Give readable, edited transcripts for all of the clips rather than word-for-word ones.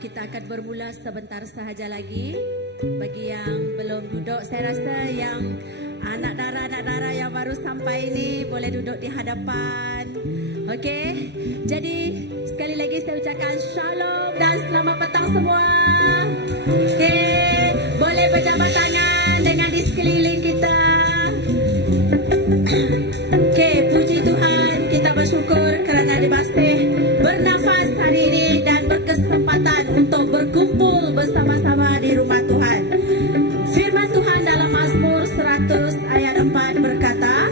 Kita akan bermula sebentar sahaja lagi. Bagi yang belum duduk, saya rasa yang anak dara yang baru sampai ini boleh duduk di hadapan. Okey, jadi sekali lagi saya ucapkan shalom dan selamat petang semua. Okey, boleh berjabat tangan dengan di sekeliling kita. Okey, puji Tuhan, kita bersyukur kerana masih bernafas hari ini dan berkesempatan untuk berkumpul bersama-sama di rumah Tuhan. Firman Tuhan dalam Mazmur 100 ayat 4 berkata,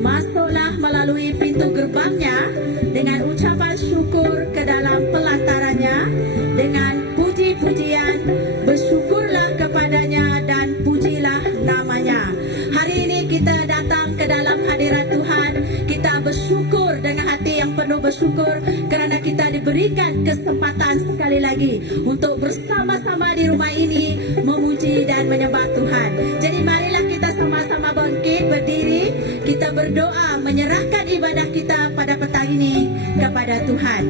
"Masuklah melalui pintu gerbangnya dengan ucapan syukur ke dalam pelantarannya, dengan puji-pujian, bersyukurlah kepadanya dan pujilah namanya." Hari ini kita datang ke dalam hadirat Tuhan. Kita bersyukur dengan hati yang penuh bersyukur kerana kita diberikan kesempatan sekali lagi untuk bersama-sama di rumah ini memuji dan menyembah Tuhan. Jadi marilah kita sama-sama bangkit berdiri, kita berdoa menyerahkan ibadah kita pada petang ini kepada Tuhan.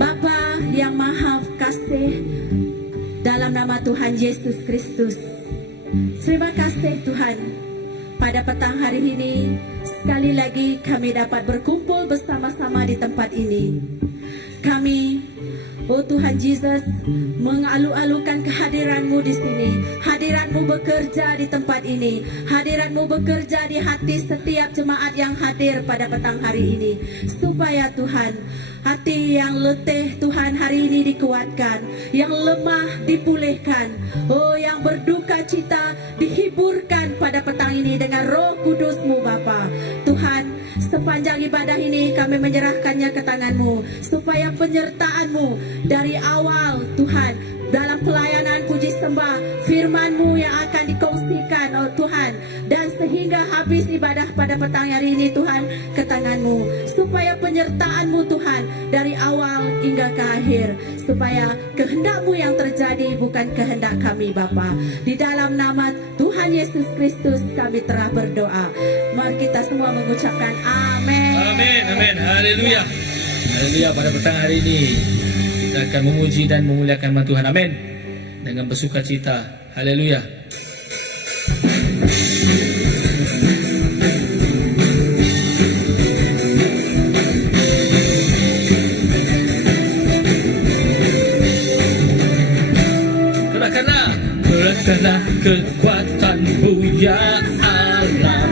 Bapa yang Maha Kasih, dalam nama Tuhan Yesus Kristus, terima kasih Tuhan. Pada petang hari ini, sekali lagi kami dapat berkumpul bersama-sama di tempat ini. Kami, oh Tuhan Yesus, mengalu-alukan kehadiran-Mu di sini. Hadirat-Mu bekerja di tempat ini. Hadirat-Mu bekerja di hati setiap jemaat yang hadir pada petang hari ini. Supaya Tuhan, hati yang letih Tuhan hari ini dikuatkan, yang lemah dipulihkan, oh yang berduka cita dihiburkan pada petang ini dengan Roh Kudus-Mu Bapa. Tuhan, sepanjang ibadah ini kami menyerahkannya ke tangan-Mu, supaya penyertaan-Mu dari awal Tuhan dalam pelayanan puji sembah, firman-Mu yang akan dikongsikan oh Tuhan, dan sehingga habis ibadah pada petang hari ini Tuhan ke tangan-Mu, supaya penyertaan-Mu Tuhan dari awal hingga ke akhir, supaya kehendak-Mu yang terjadi bukan kehendak kami Bapa. Di dalam nama Tuhan Yesus Kristus kami telah berdoa. Mari kita semua mengucapkan amin. Amin, amin, haleluya. Haleluya, pada petang hari ini kita akan memuji dan memuliakan nama Tuhan, amin, dengan bersuka cita. Haleluya. Kerahkanlah kekuatan-Mu ya Allah,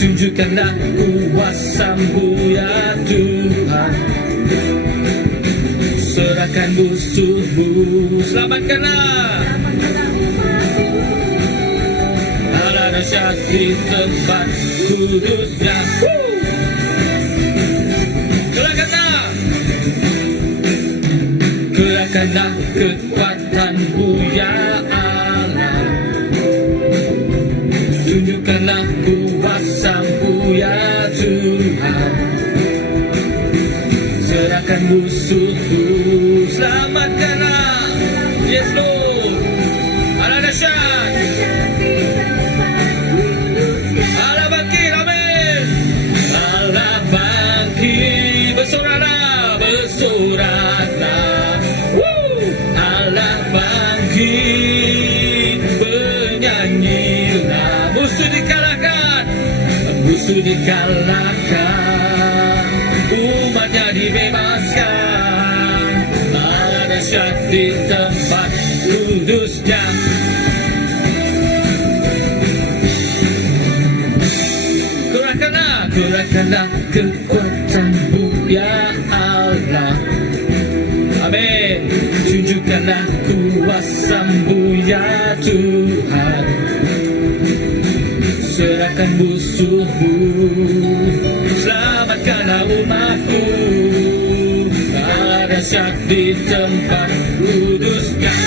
tunjukkanlah kuasa-Mu ya Tuhan, serahkan musuh-Mu, selamatkanlah Allah dahsyat di tempat kudus-Nya. Kerahkanlah kekuatan-Mu ya Allah, tunjukkanlah kuasa-Mu ya Tuhan, serahkan musuh-Mu, selamatkanlah. Yes Lord, Allah dahsyat, Allah bangkit, amin. Allah bangkit, bersoraklah, bersoraklah. Allah bangkit, bernyanyilah. Musuh dikalahkan, musuh dikalahkan, umatnya dibebaskan. Allah dahsyat di tempat kudus-Nya. Kerahkanlah kekuatan-Mu ya Allah, amin. Tunjukkanlah kuasa-Mu ya Tuhan, serahkan musuh-Mu, selamatkanlah umat-Mu. Allah dahsyat di tempat kudusnya.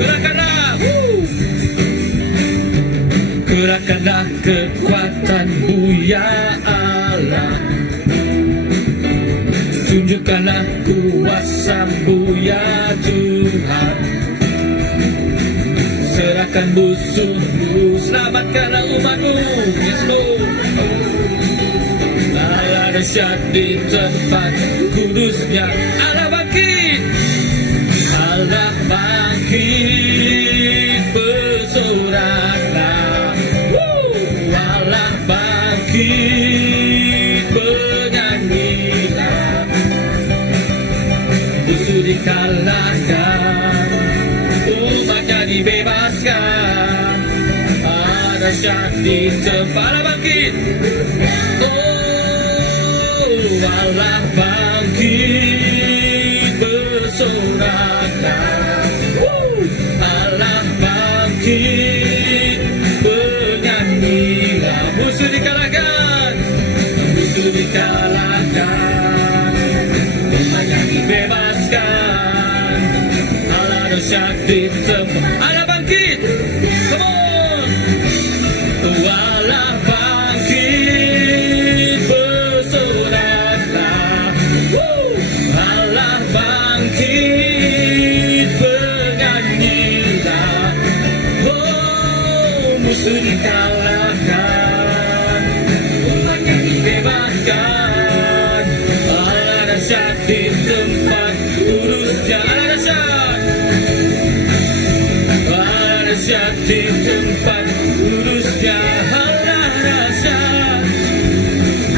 Gerakkanlah, gerakkanlah kekuatan-Mu ya Allah. Tunjukkanlah kuasa-Mu ya Tuhan. Serahkan musuh-Mu, selamatkanlah umat-Mu. Yes, Lord. Allah dahsyat di tempat kudusnya. Allah bangkit, Allah bangkit, bersoraklah. Allah bangkit, bernyanyilah. Musuh dikalahkan, umatnya dibebaskan. Allah dahsyat di tempat. Allah bangkit, Allah bangkit, bersoraklah. Allah bangkit, bernyanyilah. Musuh dikalahkan, musuh dikalahkan, umatnya dibebaskan. Allah dahsyat di tempat. Allah bangkit, come on. Allah bangkit, bersoraklah. Allah bangkit, bernyanyilah. Oh, musuh dikalahkan, umatnya dibebaskan. Allah dahsyat di tempat kudusnya. Allah dahsyat, Allah dahsyat di tempat kudusnya. Allah dahsyat,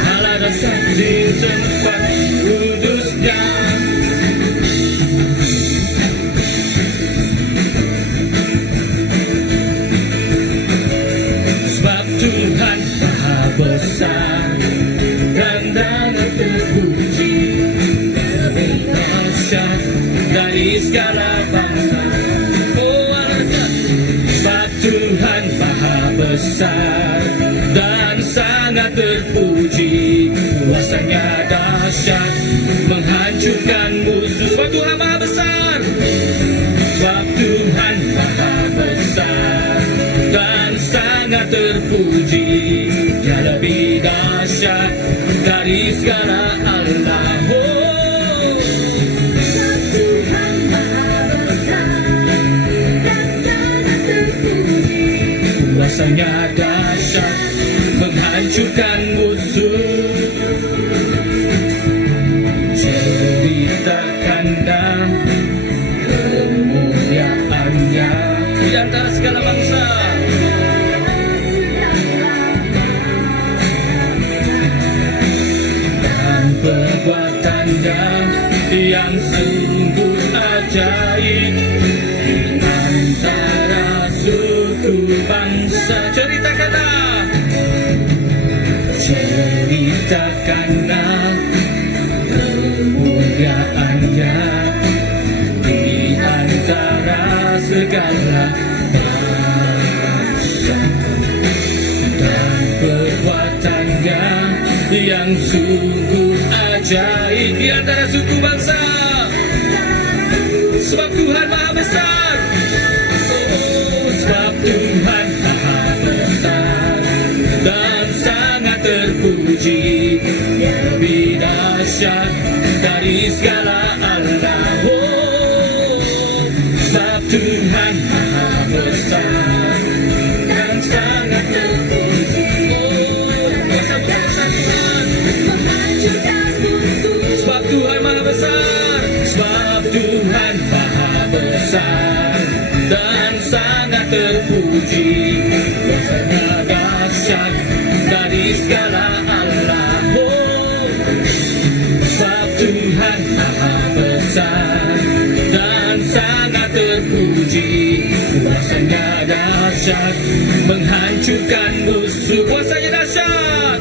Allah dahsyat di tempat kudusnya. Sebab Tuhan Maha Besar dan sangat terpuji, lebih dahsyat dari segala bangsa. Oh, Allah, sebab Tuhan Maha Besar dan sangat terpuji, kuasanya dahsyat menghancurkan musuh. Sebab Tuhan Maha Besar, sebab Tuhan Maha Besar dan sangat terpuji, Dia lebih dahsyat dari segala Allah. Oh, Tuhan Maha Besar dan sangat terpuji, kuasanya dahsyat menghancurkan musuh. Ceritakanlah kemuliaannya di antara segala bangsa. Dan perbuatannya yang sungguh ajaib di antara suku bangsa. Ceritakanlah, ceritakanlah kemuliaannya di antara segala bangsa. Dan perbuatannya yang sungguh ajaib di antara suku bangsa. Sebab Tuhan Maha Besar. Oh, sebab Tuhan Maha Besar dan sangat terpuji, lebih dahsyat dari segala Allah. Oh, sebab Tuhan Maha Besar dan sangat terpuji. Oh, kuasa Tuhan menghancurkan musuh. Sebab Tuhan Maha Besar, sebab Tuhan Maha Besar dan sangat terpuji, kuasanya dahsyat dari segala Allah. Oh, sebab Tuhan Maha Besar dan sangat terpuji, kuasanya dahsyat menghancurkan musuh. Kuasanya dahsyat,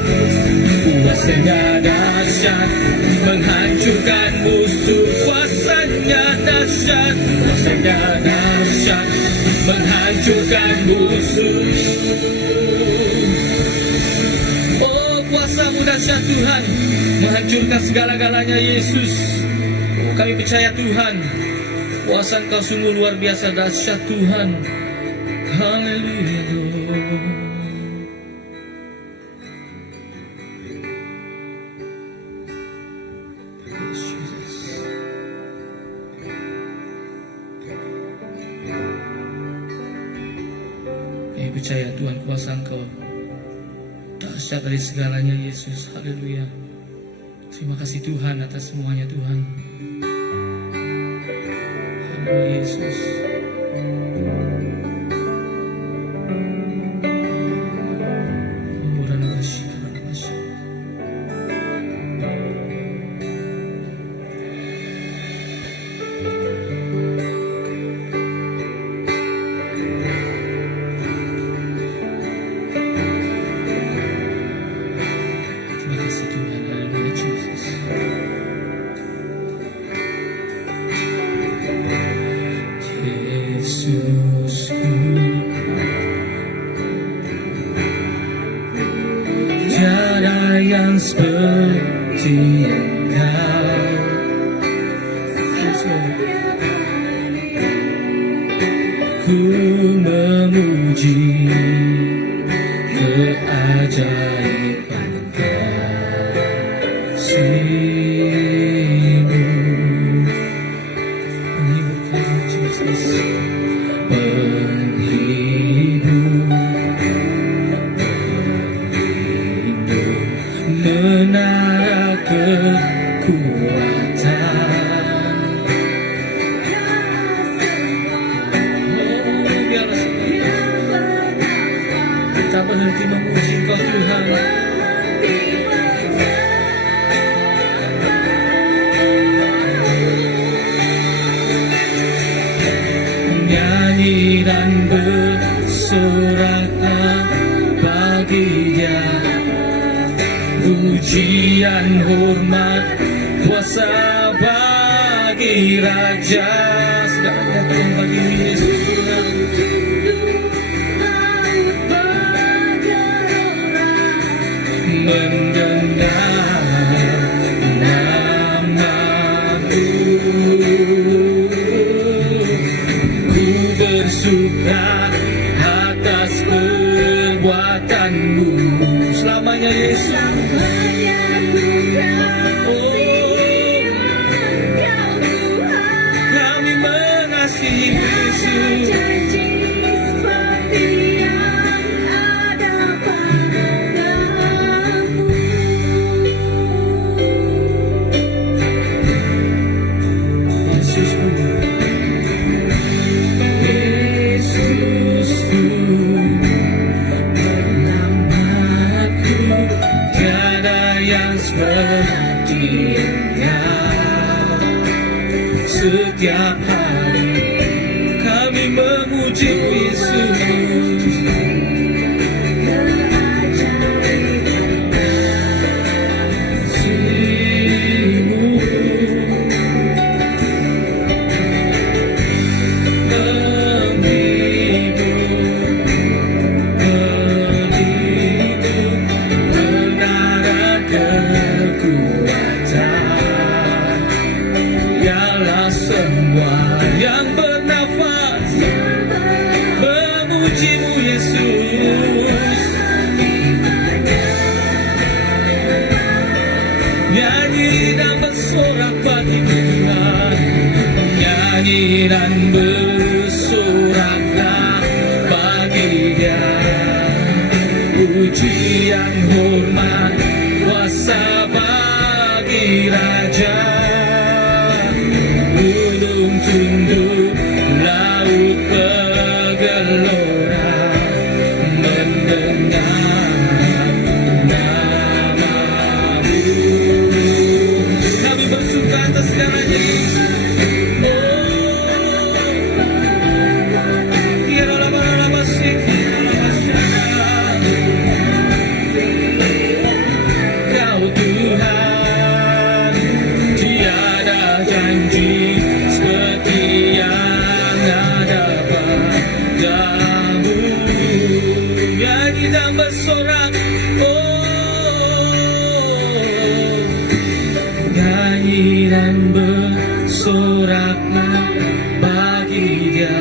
kuasanya dahsyat menghancurkan musuh. Kuasanya dahsyat, kuasanya dahsyat menghancurkan musuh. Oh, kuasa-Mu dahsyat Tuhan menghancurkan segala-galanya Yesus. Oh, kami percaya Tuhan, kuasa Engkau sungguh luar biasa dahsyat Tuhan. Haleluya Lord. Yes, Jesus. Kami percaya Tuhan, kuasa Engkau dahsyat dari segalanya Yesus. Haleluya. Terima kasih Tuhan atas semuanya Tuhan. Haleluya Yesus. Terima kasih Tuhan. Haleluya Jesus. Yesusku, tiada yang seperti Engkau. Ku memuji keajaiban kasih-Mu. Penghibur Yesus, penghibur, menara kekuatan. Oh, biarlah kita berhenti memuji Engkau Tuhan. Nyanyi dan bersoraklah bagi Dia, pujian, hormat, kuasa bagi Raja. Segalanya Tuhan bagi Yesus Tuhan. Mendengar nama-Mu, ku bersuka atas perbuatan-Mu selamanya Yesus. Oh, kami mengasihi Yesus. Yesusku, pengamatku, tiada yang seperti Engkau. Setiap hari kami memuji Yesus. Semua yang bernafas memuji-Mu Yesus. Nyanyi dan bersorak bagi Tuhan, nyanyi dan bersoraklah bagi Dia, pujian, hormat, kuasa bagi Raja. Gunung tunduk, laut bergelora, mendengar nama-Mu. Kami bersuka atas segalanya Yesus. Kau Tuhan, bersoraklah bagi Dia.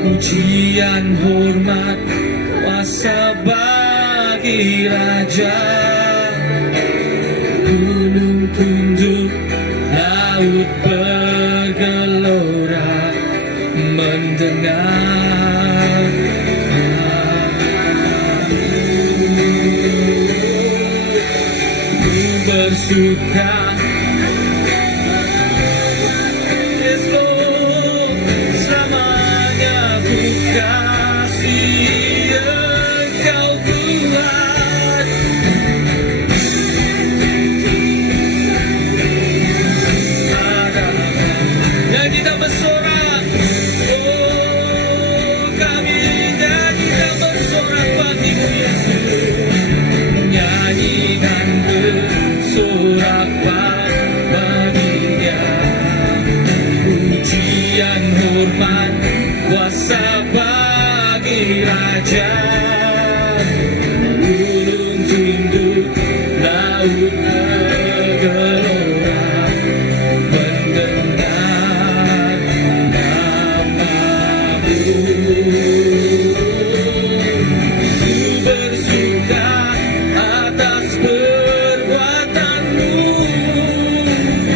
Pujian, hormat, kuasa bagi Raja. Gunung tunduk, laut bergelora mendengar ku bersuka. Yes Lord, selamanya ku kasih Engkau Tuhan. Dan kita bersorak, oh kami dan kita bersorak bagi-Mu Yesus, nyanyikan bersorak bagi Dia. Pujian, hormat, kuasa bagi Raja. Gunung tunduk, laut bergelora mendengar nama-Mu. Ku bersuka atas perbuatan-Mu,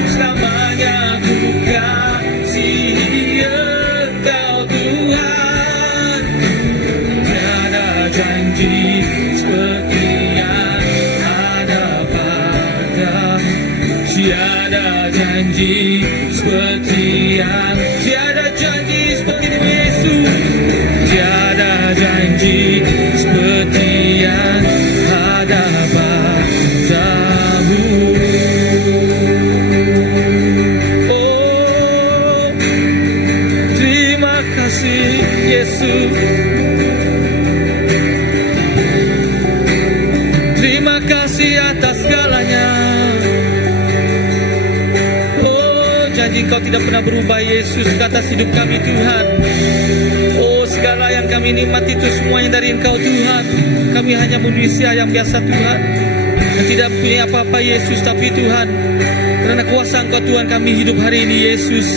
selamanya ku kasihi Engkau Tuhan. Tiada janji seperti yang ada pada-Mu, tiada janji seperti yang, tiada janji seperti Mu Yesus, tiada janji seperti yang ada pada-Mu. Oh, terima kasih Yesus, terima kasih atas segalanya. Oh, janji Engkau tidak pernah berubah Yesus ke atas hidup kami Tuhan. Oh, segala yang kami nikmati itu semuanya dari Engkau Tuhan. Kami hanya manusia yang biasa Tuhan, yang tidak punya apa-apa Yesus, tapi Tuhan, karena kuasa Engkau Tuhan kami hidup hari ini Yesus.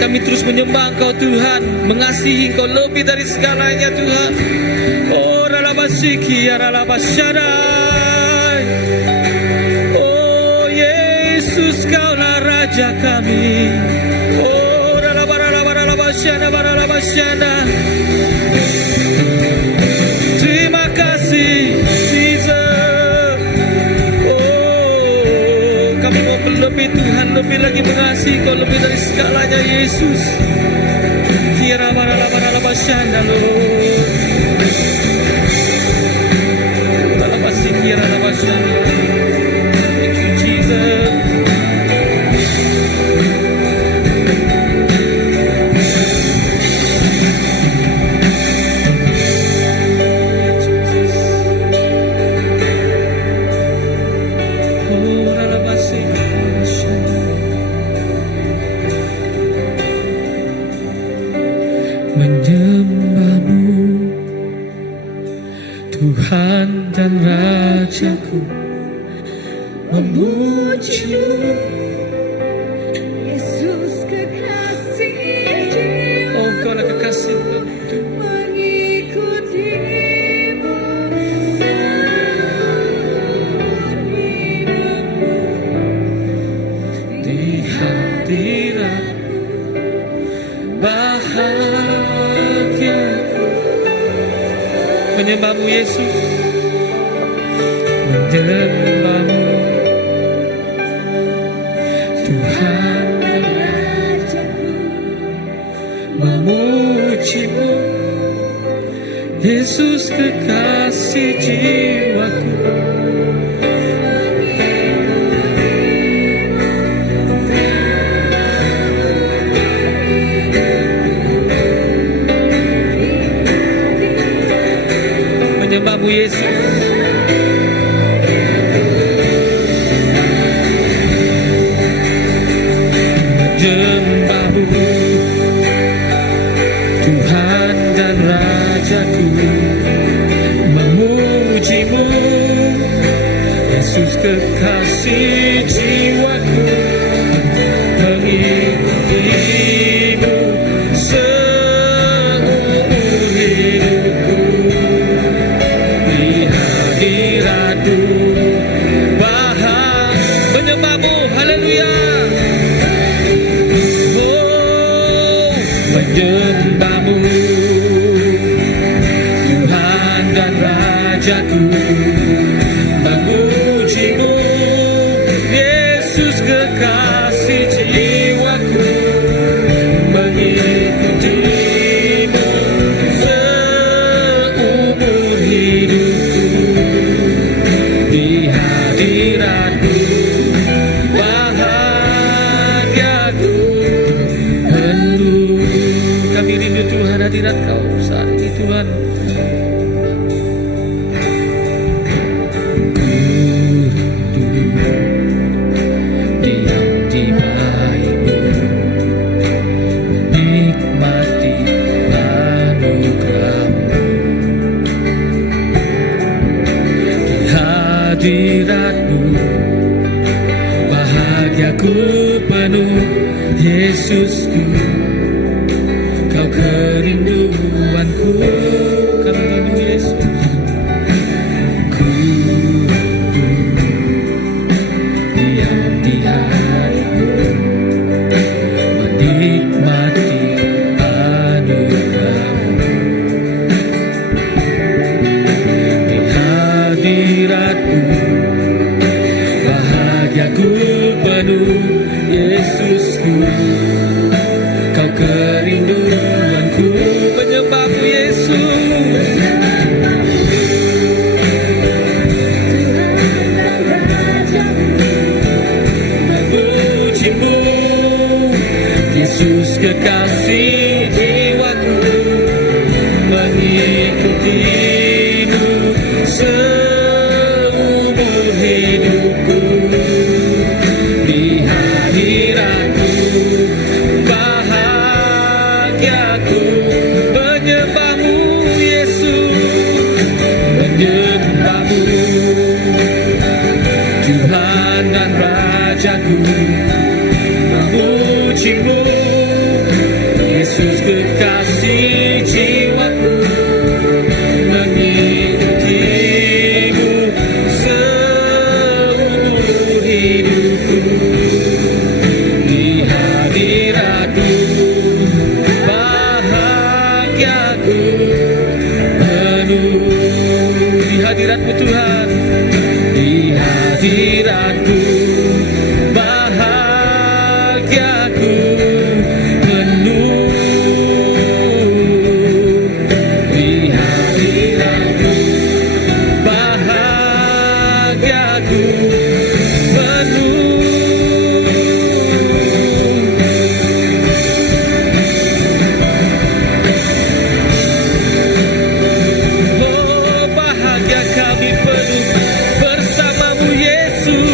Kami terus menyembah Engkau Tuhan, mengasihi Engkau lebih dari segalanya Tuhan. Oh, ralabasiki ya ralabasyadai. Oh Yesus, Kaulah Raja kami. Oh ralabaralabaralabasyada. Terima kasih Jesus. Oh, kami mau lebih Tuhan, lebih lagi mengasihi Kau lebih dari segalanya Yesus. Kira baralabaralabasyada lo. Ralabasikira rabasyada. Thank you Jesus. Menyembah-Mu Tuhan dan Rajaku, memuji-Mu Yesus kekasih jiwa, oh Kaulah kekasih mengikuti-Mu seumur hidupku. di hadirat-Mu bahagia. Menyembah-Mu Yesus, menyembah-Mu Tuhan dan Rajaku, memuji-Mu Yesus kekasih jiwaku. Menyembah-Mu Yesus, menyembah-Mu Tuhan dan Rajaku, memuji-Mu Yesus kekasih jiwaku. hadirat-Mu, menyembah-Mu, haleluya. Oh, menyembah-Mu, Tuhan dan Rajaku, memuji-Mu, Yesus kekasih jiwaku, mengikuti-Mu seumur hidupku. Di hadirat-Mu bahagiaku penuh. Kami rindu Tuhan, hadirat Kau saat ini Tuhan. Diam di baik-Mu, nikmati anugerah-Mu. Di hadirat-Mu bahagiaku penuh, Yesusku, Kau kerinduanku. Kami rindu Yesus. Ku diam di hadirat-Mu, menikmati anugerah-Mu. Di hadirat-Mu bahagiaku penuh, Yesusku, Kau kerinduanku. Menyembah-Mu Yesus. Memuji-Mu, Yesus kekasih jiwaku, mengikuti-Mu seumur hidupku. Di hadirat-Mu bahagiaku, menyembah-Mu Yesus, menyembah-Mu Tuhan dan Rajaku, memuji-Mu Yesus kekasih jiwaku, mengikuti-Mu seumur hidupku. Di hadirat-Mu bahagiaku penuh. Di hadirat-Mu Tuhan, di hadirat-Mu bahagiaku penuh. Di hadirat-Mu bahagiaku penuh. Oh, bahagia kami penuh bersama-Mu Yesus.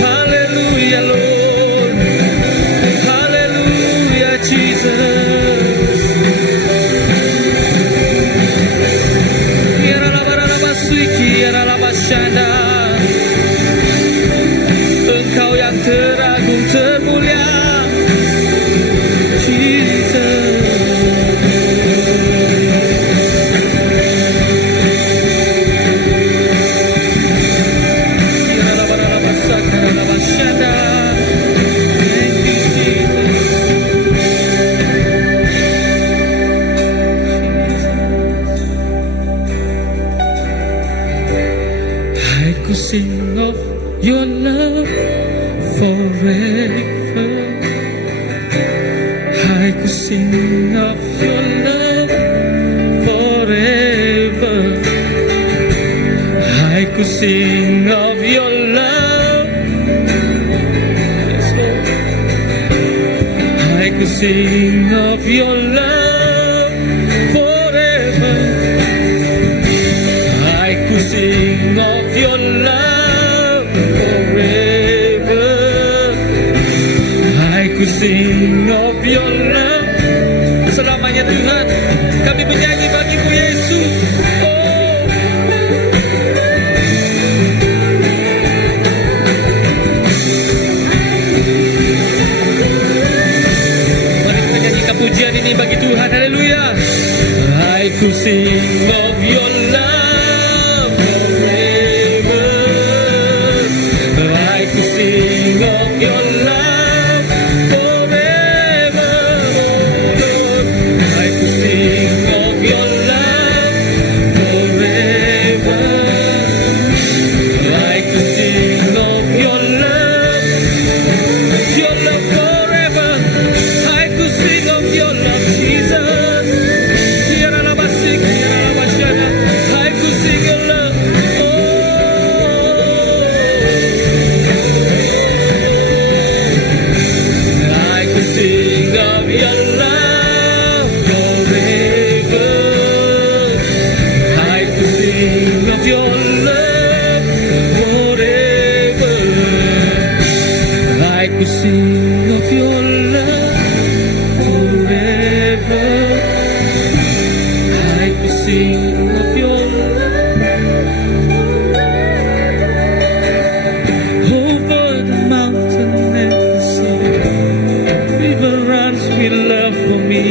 Haleluya Lord, haleluya Jesus. Engkau yang teragung termulia, Jesus. Thank you, I could sing of your love forever. I could sing of your love forever. I could sing of your love. Yes, Lord. I could sing of your love forever. I could sing of your love forever. I could sing of your love. Selamanya Tuhan, kami menyanyi bagi-Mu Yesus. Mari kita nyanyikan pujian ini bagi Tuhan. Haleluya. I could sing of your love your love forever. I could sing of your love forever. I could sing of your love over the mountain and the sea. River runs with love for me.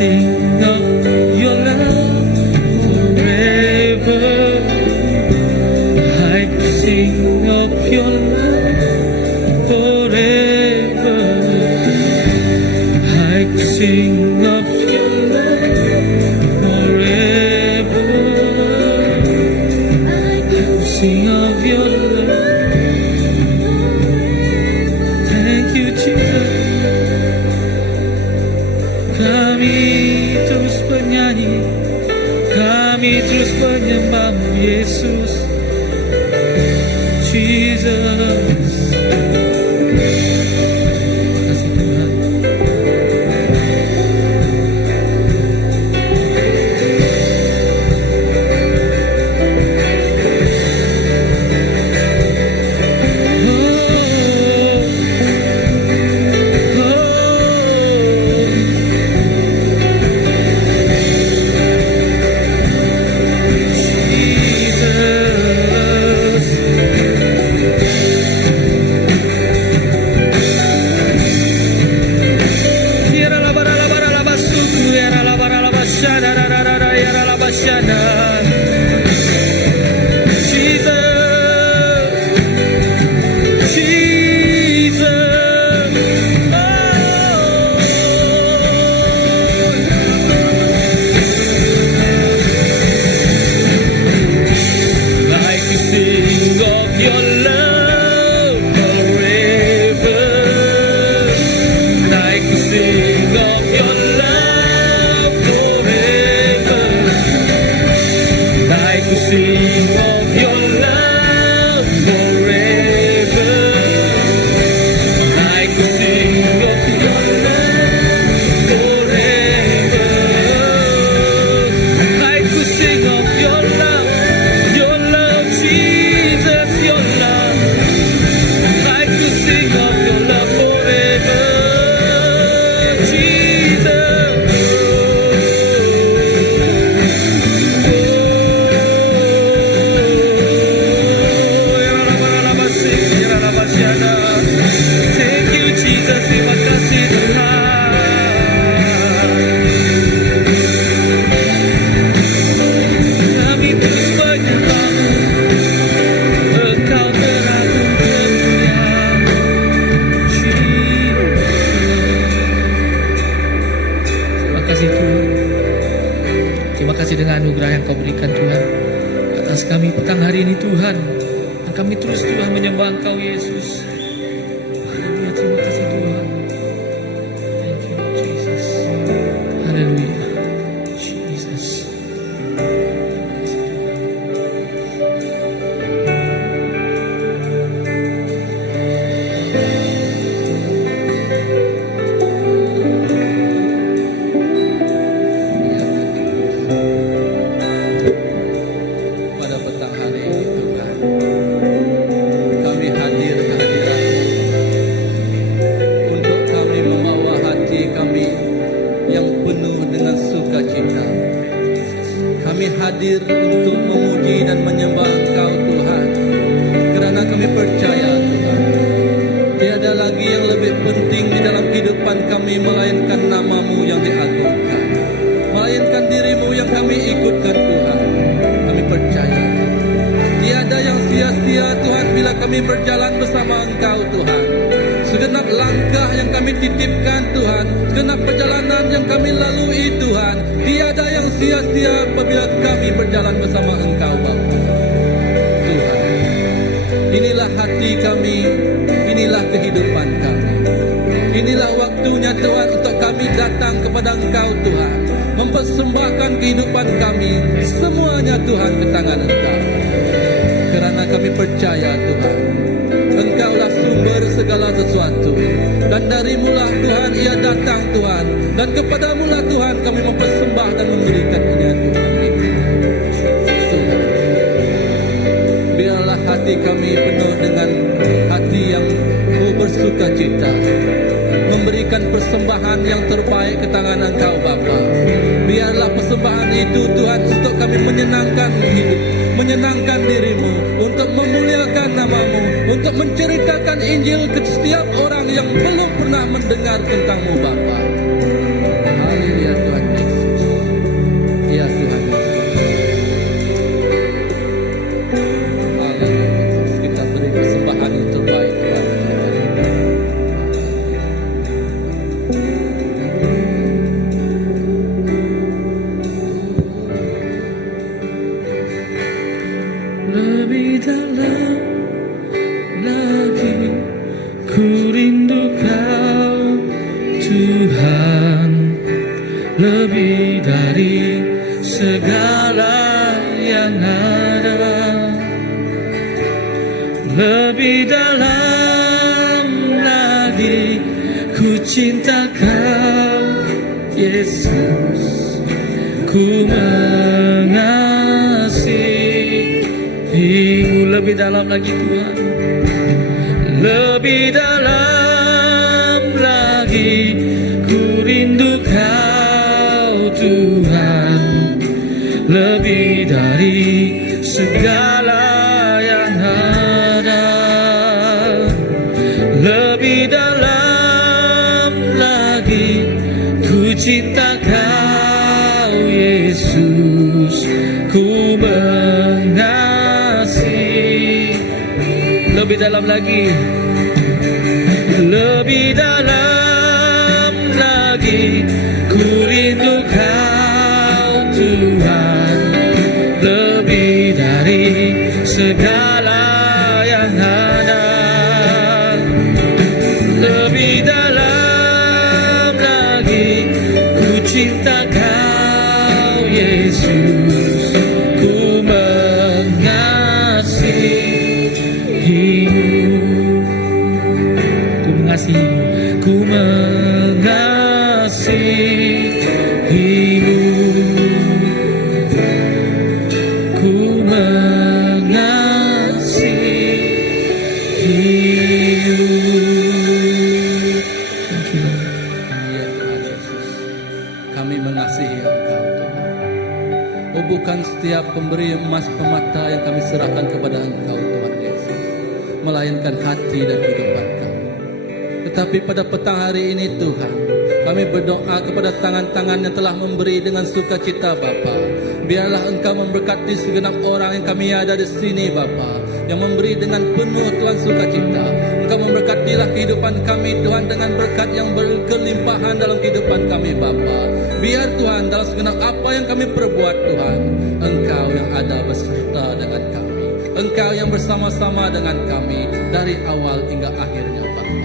Sing of your love forever. I could sing of your love forever. I could sing of your love forever. I could sing of your love. Thank you, Jesus. Kami terus bernyanyi, kami terus menyembah Yesus, Jesus. Terima kasih Tuhan. Terima kasih dengan anugerah yang Kau berikan Tuhan atas kami petang hari ini Tuhan. Dan kami terus Tuhan menyembah Engkau Yesus. Haleluya, terima kasih Tuhan. Thank you Jesus. Haleluya. Jesus. Pada petang hari ini Tuhan, kami hadir kehadiran untuk kami membawa hati kami yang penuh dengan sukacita. Kami hadir untuk memuji dan menyembah Engkau Tuhan, kerana kami percaya Tuhan, tiada lagi yang lebih penting di dalam kehidupan kami melainkan nama-Mu yang diagungkan, melainkan diri-Mu yang kami ikutkan Tuhan. Kami percaya tiada yang sia-sia Tuhan bila kami berjalan bersama Engkau Tuhan. Segenap langkah yang kami titipkan Tuhan, segenap perjalanan yang kami lalui Tuhan, tiada yang sia-sia apabila kami berjalan bersama Engkau Bapa. Tuhan, inilah hati kami, inilah kehidupan kami. Inilah waktunya Tuhan untuk kami kami datang kepada Engkau Tuhan, mempersembahkan kehidupan kami semuanya Tuhan ke tangan Engkau. Kerana kami percaya Tuhan, Engkaulah sumber segala sesuatu, dan darimulah Tuhan ia datang Tuhan, dan kepadamulah Tuhan kami mempersembah dan memberikannya Tuhan. Biarlah hati kami penuh dengan hati yang bersuka cita, memberikan persembahan yang terbaik ke tangan Engkau Bapa. Biarlah persembahan itu Tuhan untuk kami menyenangkan hidup, menyenangkan dirimu, untuk memuliakan namamu, untuk menceritakan Injil ke setiap orang yang belum pernah mendengar tentangmu Bapa. Haleluya Tuhan Yesus. Ya Tuhan Yesus. Haleluya. Kita beri persembahan yang terbaik Tuhan. Lebih dalam lagi ku rindu Kau Tuhan, lebih dari segala yang ada, lebih dalam lagi ku cinta Kau Yesus, ku mengasihimu. Lebih dalam lagi Tuhan, lebih dalam lagi ku rindu Kau Tuhan, lebih dari segala yang ada, lebih dalam lagi ku cinta Kau Yesus, ku mengasihi. Lebih dalam lagi, lebih dalam lagi ku rindu Kau Tuhan, lebih dari segala yang ada, lebih dalam lagi ku cinta Kau Yesus, ku mengasihimu, ku mengasihimu, ku mengasihimu. Thank you, Lord. Ya Tuhan Yesus, kami mengasihi Engkau Tuhan. Oh, bukan setiap pemberi emas permata yang kami serahkan kepada Engkau Tuhan Yesus, melainkan hati dan kehidupan kami. Tetapi pada petang hari ini Tuhan, kami berdoa kepada tangan-tangan yang telah memberi dengan sukacita Bapa. Biarlah Engkau memberkati segenap orang yang kami ada di sini Bapa, yang memberi dengan penuh Tuhan sukacita. Engkau memberkatilah kehidupan kami Tuhan dengan berkat yang berkelimpahan dalam kehidupan kami Bapa. Biar Tuhan dalam segenap apa yang kami perbuat Tuhan, Engkau yang ada beserta dengan kami, Engkau yang bersama-sama dengan kami dari awal hingga akhirnya Bapa.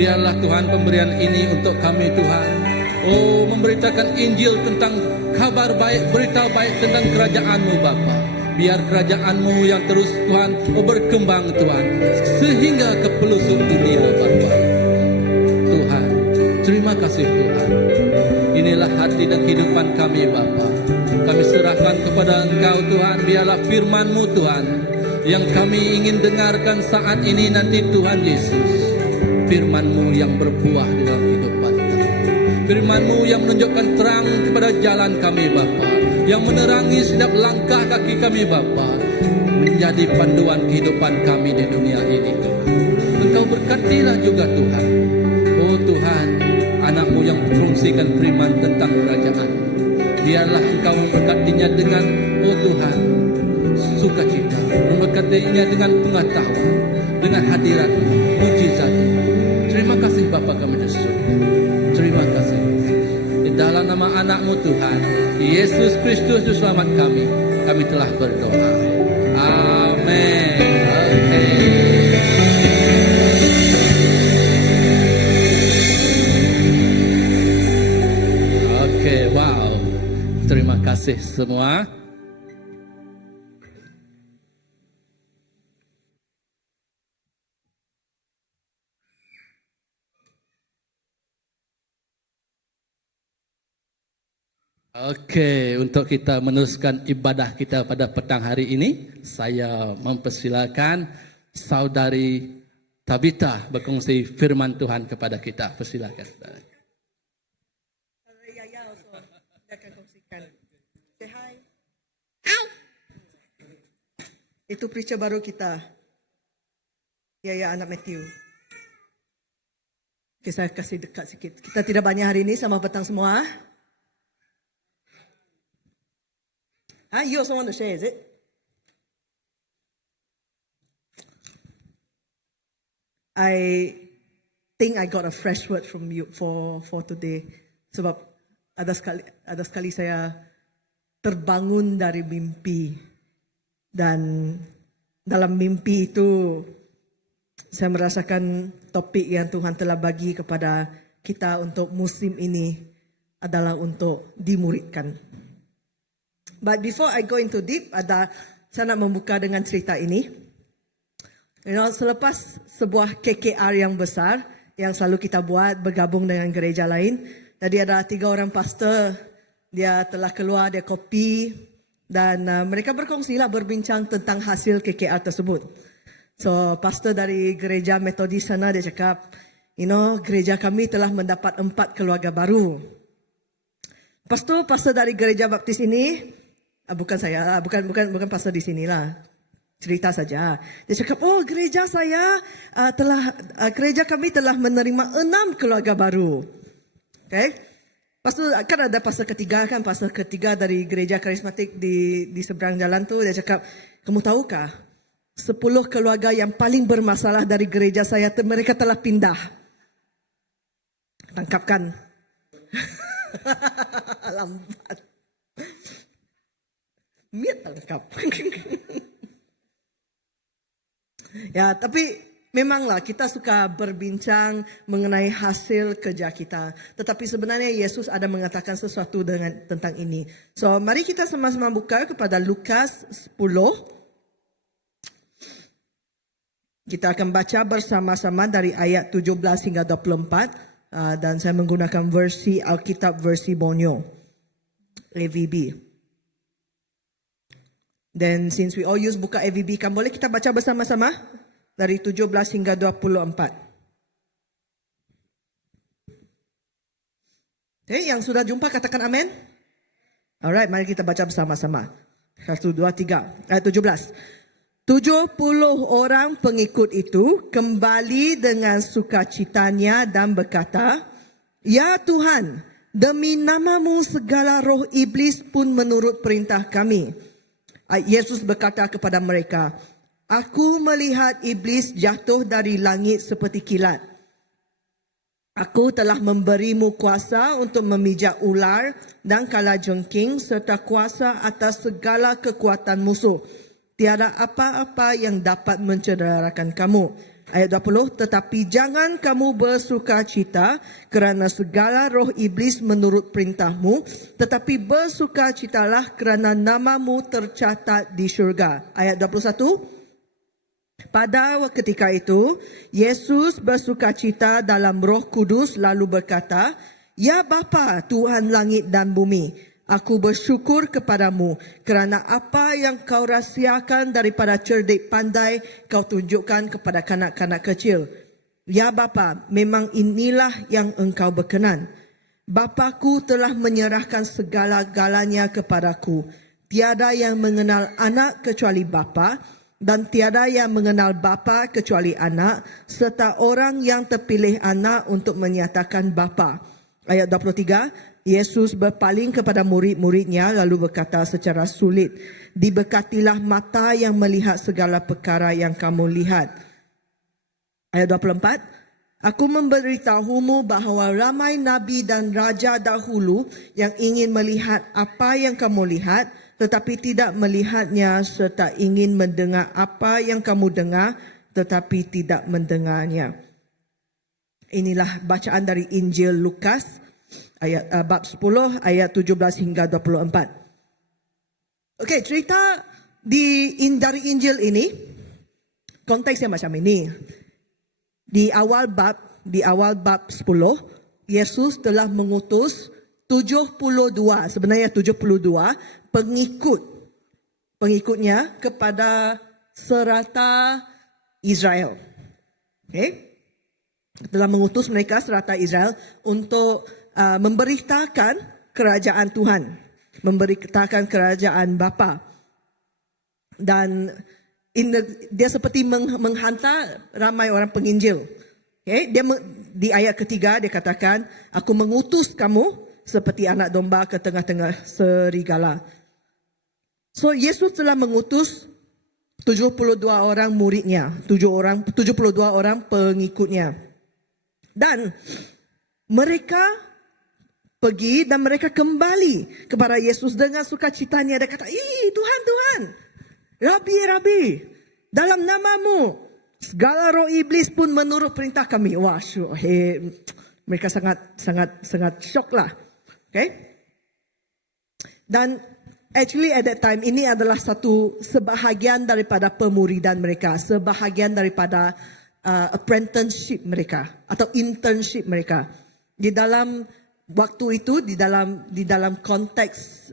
Biarlah Tuhan pemberian ini untuk kami Tuhan, oh, memberitakan Injil tentang kabar baik, berita baik tentang kerajaan-Mu Bapa. Biar kerajaan-Mu yang terus Tuhan berkembang Tuhan, sehingga ke pelosok dunia Bapa. Tuhan, terima kasih Tuhan. Inilah hati dan kehidupan kami Bapa. Kami serahkan kepada Engkau Tuhan. Biarlah firman-Mu Tuhan yang kami ingin dengarkan saat ini nanti Tuhan Yesus. Firman-Mu yang berbuah di dalam kehidupan kami. Firman-Mu yang menunjukkan terang kepada jalan kami Bapa, yang menerangi setiap langkah kaki kami Bapa, menjadi panduan kehidupan kami di dunia ini Tuhan. Engkau berkatilah juga Tuhan. Oh Tuhan, anak-Mu yang berfungsikan firman tentang kerajaan, biarlah Engkau memberkatinya dengan, oh Tuhan, sukacita, memberkatinya dengan pengetahuan, dengan hadirat mujizat. Terima kasih Bapa kami di surga. Terima kasih di dalam nama anak-Mu Tuhan Yesus Kristus Juru Selamat kami telah berdoa. Amin. Terima kasih semua. Oke, untuk kita meneruskan ibadah kita pada petang hari ini, saya mempersilakan saudari Tabita berkongsi firman Tuhan kepada kita. Persilakan. Yaya also dia akan kongsikan. Say hi. Itu preacher baru kita. Yaya anak Matthew. Okay, saya kasih dekat sikit. Kita tidak banyak hari ini sama petang semua. You also want to share, is it? I think I got a fresh word from you for today. Sebab ada sekali saya terbangun dari mimpi. Dan dalam mimpi itu saya merasakan topik yang Tuhan telah bagi kepada kita untuk musim ini adalah untuk dimuridkan. But before I go into deep, saya nak membuka dengan cerita ini. Selepas sebuah KKR yang besar yang selalu kita buat bergabung dengan gereja lain, jadi ada 3 orang pastor, dia telah keluar, dia kopi dan mereka berbincang tentang hasil KKR tersebut. So pastor dari gereja Metodis sana dia cakap, gereja kami telah mendapat 4 keluarga baru. Lepas tu pastor dari gereja Baptis ini, bukan saya, bukan pastor di sinilah. Cerita saja. Dia cakap, gereja kami telah menerima 6 keluarga baru. Okay? Lepas tu kan ada pastor ketiga dari gereja karismatik di seberang jalan tu. Dia cakap, kamu tahukah 10 keluarga yang paling bermasalah dari gereja saya, mereka telah pindah. Tangkapkan. Lambat. Miat tangkap. Ya, tapi memanglah kita suka berbincang mengenai hasil kerja kita. Tetapi sebenarnya Yesus ada mengatakan sesuatu tentang ini. So, mari kita sama-sama buka kepada Lukas 10. Kita akan baca bersama-sama dari ayat 17 hingga 24. Dan saya menggunakan versi Alkitab versi Bonyo. AVB. Then since we all use buka AVB, kan boleh kita baca bersama-sama dari 17 hingga 24. Okay, yang sudah jumpa katakan amin. Alright, mari kita baca bersama-sama. 1, 2, 3. Ayat 17. 70 orang pengikut itu kembali dengan sukacitanya dan berkata, "Ya Tuhan, demi nama-Mu segala roh iblis pun menurut perintah kami." Yesus berkata kepada mereka, "Aku melihat iblis jatuh dari langit seperti kilat. Aku telah memberimu kuasa untuk memijak ular dan kalajengking serta kuasa atas segala kekuatan musuh. Tiada apa-apa yang dapat mencederakan kamu." Ayat 20, "Tetapi jangan kamu bersukacita kerana segala roh iblis menurut perintahmu, tetapi bersukacitalah kerana namamu tercatat di syurga." Ayat 21, "Pada ketika itu, Yesus bersukacita dalam Roh Kudus lalu berkata, 'Ya Bapa, Tuhan langit dan bumi, aku bersyukur kepadamu kerana apa yang kau rahsiakan daripada cerdik pandai kau tunjukkan kepada kanak-kanak kecil. Ya Bapa, memang inilah yang engkau berkenan. Bapaku telah menyerahkan segala-galanya kepadaku. Tiada yang mengenal anak kecuali Bapa dan tiada yang mengenal Bapa kecuali anak serta orang yang terpilih anak untuk menyatakan Bapa." Ayat 23, Yesus berpaling kepada murid-muridnya lalu berkata secara sulit, "Diberkatilah mata yang melihat segala perkara yang kamu lihat." Ayat 24, "Aku memberitahumu bahawa ramai nabi dan raja dahulu yang ingin melihat apa yang kamu lihat, tetapi tidak melihatnya serta ingin mendengar apa yang kamu dengar, tetapi tidak mendengarnya." Inilah bacaan dari Injil Lukas, bab 10 ayat 17 hingga 24. Okey, cerita dari Injil ini konteksnya macam ini. Di awal bab 10, Yesus telah mengutus 72, sebenarnya 72 pengikutnya kepada serata Israel. Okey. Telah mengutus mereka serata Israel untuk memberitakan kerajaan Tuhan, memberitakan kerajaan Bapa. Dan dia seperti menghantar ramai orang penginjil. Okay? Di ayat ketiga dia katakan, aku mengutus kamu seperti anak domba ke tengah-tengah serigala. So Yesus telah mengutus 72 orang muridnya, 72 orang pengikutnya. Dan mereka pergi dan mereka kembali kepada Yesus dengan sukacitanya. Dia kata, Tuhan, Rabi, dalam namamu segala roh iblis pun menurut perintah kami. Wah, mereka sangat shock lah. Okay? Dan actually at that time ini adalah sebahagian daripada pemuridan mereka, sebahagian daripada apprenticeship mereka atau internship mereka. Di dalam waktu itu, di dalam konteks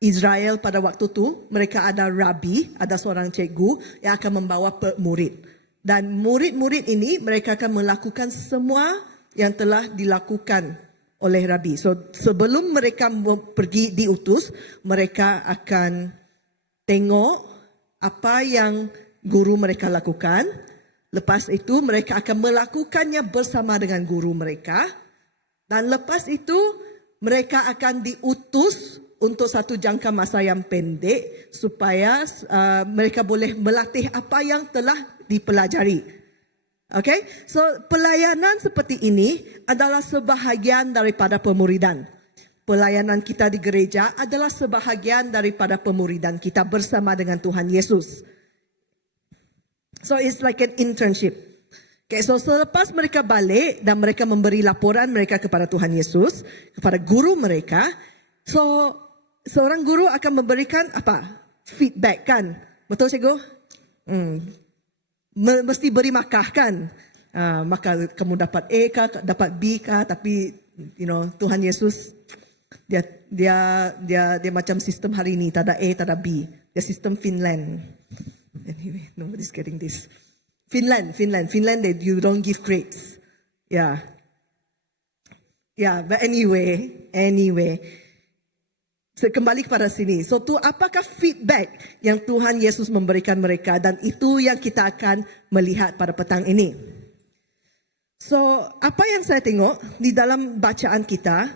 Israel pada waktu itu, mereka ada rabi, ada seorang cikgu yang akan membawa murid. Dan murid-murid ini mereka akan melakukan semua yang telah dilakukan oleh rabi. So sebelum mereka pergi diutus, mereka akan tengok apa yang guru mereka lakukan. Lepas itu mereka akan melakukannya bersama dengan guru mereka. Dan lepas itu mereka akan diutus untuk satu jangka masa yang pendek supaya mereka boleh melatih apa yang telah dipelajari. Okay? So pelayanan seperti ini adalah sebahagian daripada pemuridan. Pelayanan kita di gereja adalah sebahagian daripada pemuridan kita bersama dengan Tuhan Yesus. So it's like an internship. Okay, so selepas mereka balik dan mereka memberi laporan mereka kepada Tuhan Yesus, kepada guru mereka, so seorang guru akan memberikan apa? Feedback kan? Betul cikgu? Mesti beri markah kan? Maka kamu dapat A kah, dapat B kah, tapi Tuhan Yesus dia macam sistem hari ini, tak ada A, tak ada B. Dia sistem Finland. Anyway, nobody's getting this. Finland, you don't give grades. Yeah, but anyway. So, kembali kepada sini. So, apakah feedback yang Tuhan Yesus memberikan mereka? Dan itu yang kita akan melihat pada petang ini. So, apa yang saya tengok di dalam bacaan kita,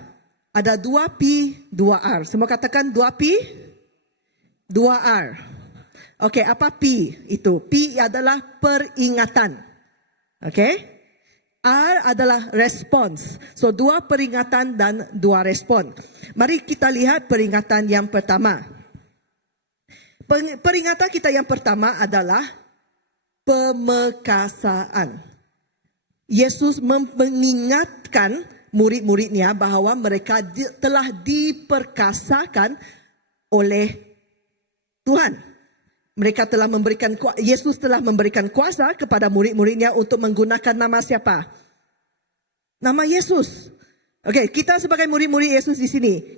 ada 2P, 2R. Semua katakan 2P, 2R. Okey, apa P itu? P adalah peringatan. Okey? R adalah response. So, 2 peringatan dan 2 respon. Mari kita lihat peringatan yang pertama. Peringatan kita yang pertama adalah pemekasaan. Yesus mengingatkan murid-muridnya bahawa mereka telah diperkasakan oleh Tuhan. Yesus telah memberikan kuasa kepada murid-muridnya untuk menggunakan nama siapa? Nama Yesus. Okey, kita sebagai murid-murid Yesus di sini,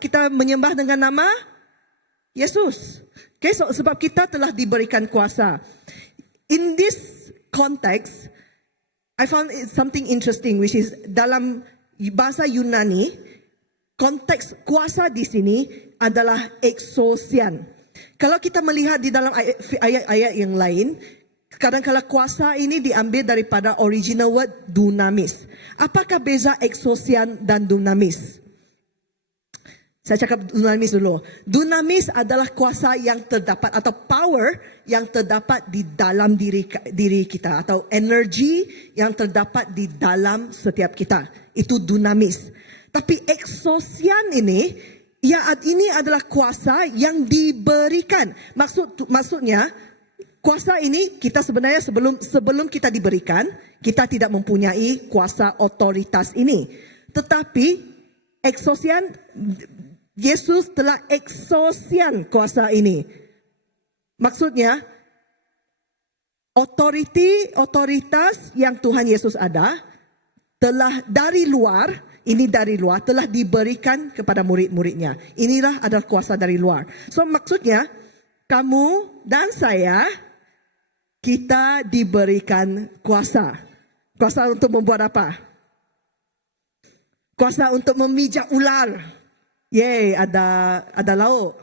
kita menyembah dengan nama Yesus. Okey, so, sebab kita telah diberikan kuasa. In this context, I found something interesting, which is dalam bahasa Yunani, konteks kuasa di sini adalah exousian. Kalau kita melihat di dalam ayat-ayat yang lain, kadang-kadang kuasa ini diambil daripada original word dunamis. Apakah beza exousian dan dunamis? Saya cakap dunamis dulu. Dunamis adalah kuasa yang terdapat atau power yang terdapat di dalam diri kita atau energi yang terdapat di dalam setiap kita. Itu dunamis. Tapi exousian ini adalah kuasa yang diberikan. Maksudnya kuasa ini kita sebenarnya sebelum kita diberikan, kita tidak mempunyai kuasa otoritas ini. Tetapi exousian Yesus telah eksosian kuasa ini. Maksudnya, otoritas yang Tuhan Yesus ada telah dari luar, telah diberikan kepada murid-muridnya. Inilah adalah kuasa dari luar. So maksudnya, kamu dan saya, kita diberikan kuasa. Kuasa untuk membuat apa? Kuasa untuk memijak ular. Yeay, ada lauk.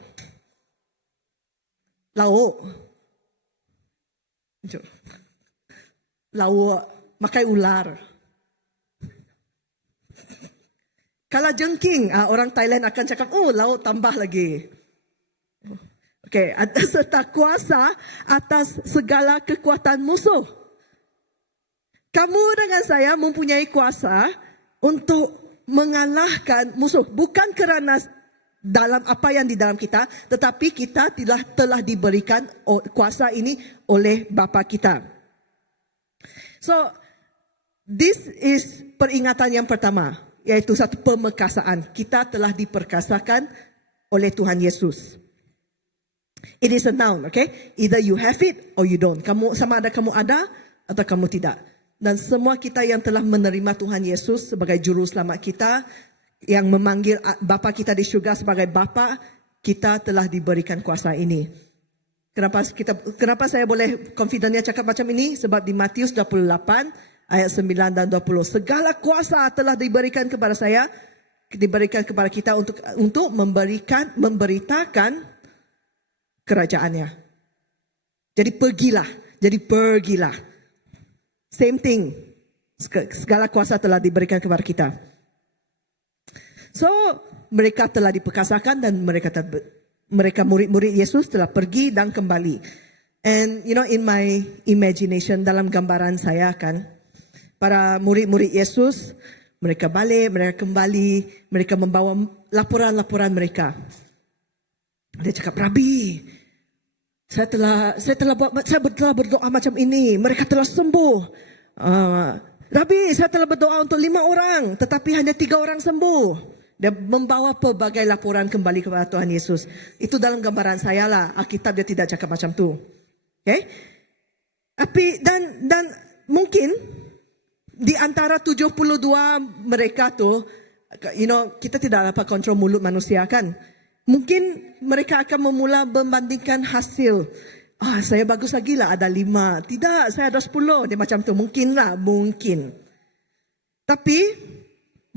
Lauk, makai ular. Kalau jengking, orang Thailand akan cakap, oh lauk tambah lagi. Okay, ada serta kuasa atas segala kekuatan musuh. Kamu dengan saya mempunyai kuasa untuk mengalahkan musuh. Bukan kerana dalam apa yang di dalam kita, tetapi kita telah diberikan kuasa ini oleh Bapa kita. So, this is peringatan yang pertama, yaitu satu pemekasaan. Kita telah diperkasakan oleh Tuhan Yesus. It is a noun, okay? Either you have it or you don't. Sama ada kamu ada atau kamu tidak. Dan semua kita yang telah menerima Tuhan Yesus sebagai juru selamat kita, yang memanggil Bapa kita di syurga sebagai Bapa, kita telah diberikan kuasa ini. Kenapa saya boleh confidentnya cakap macam ini? Sebab di Matius 28 ayat 9 dan 20, segala kuasa telah diberikan kepada saya, diberikan kepada kita untuk memberitakan kerajaannya. Jadi pergilah. Same thing. Segala kuasa telah diberikan kepada kita. So, mereka telah diperkasakan dan mereka murid-murid Yesus telah pergi dan kembali. And you know, in my imagination, dalam gambaran saya kan, para murid-murid Yesus, mereka balik, mereka kembali, mereka membawa laporan-laporan mereka. Dia cakap, Rabi, saya telah berdoa macam ini, mereka telah sembuh. Rabi, saya telah berdoa untuk 5 orang, tetapi hanya 3 orang sembuh. Dia membawa pelbagai laporan kembali kepada Tuhan Yesus. Itu dalam gambaran saya lah. Alkitab dia tidak cakap macam tu. Okay? Tapi dan mungkin di antara 72 mereka tu, you know, kita tidak dapat kontrol mulut manusia kan. Mungkin mereka akan memula membandingkan hasil. Saya bagus lagi lah, ada 5. Tidak, saya ada 10. Dia macam tu. Mungkin. Tapi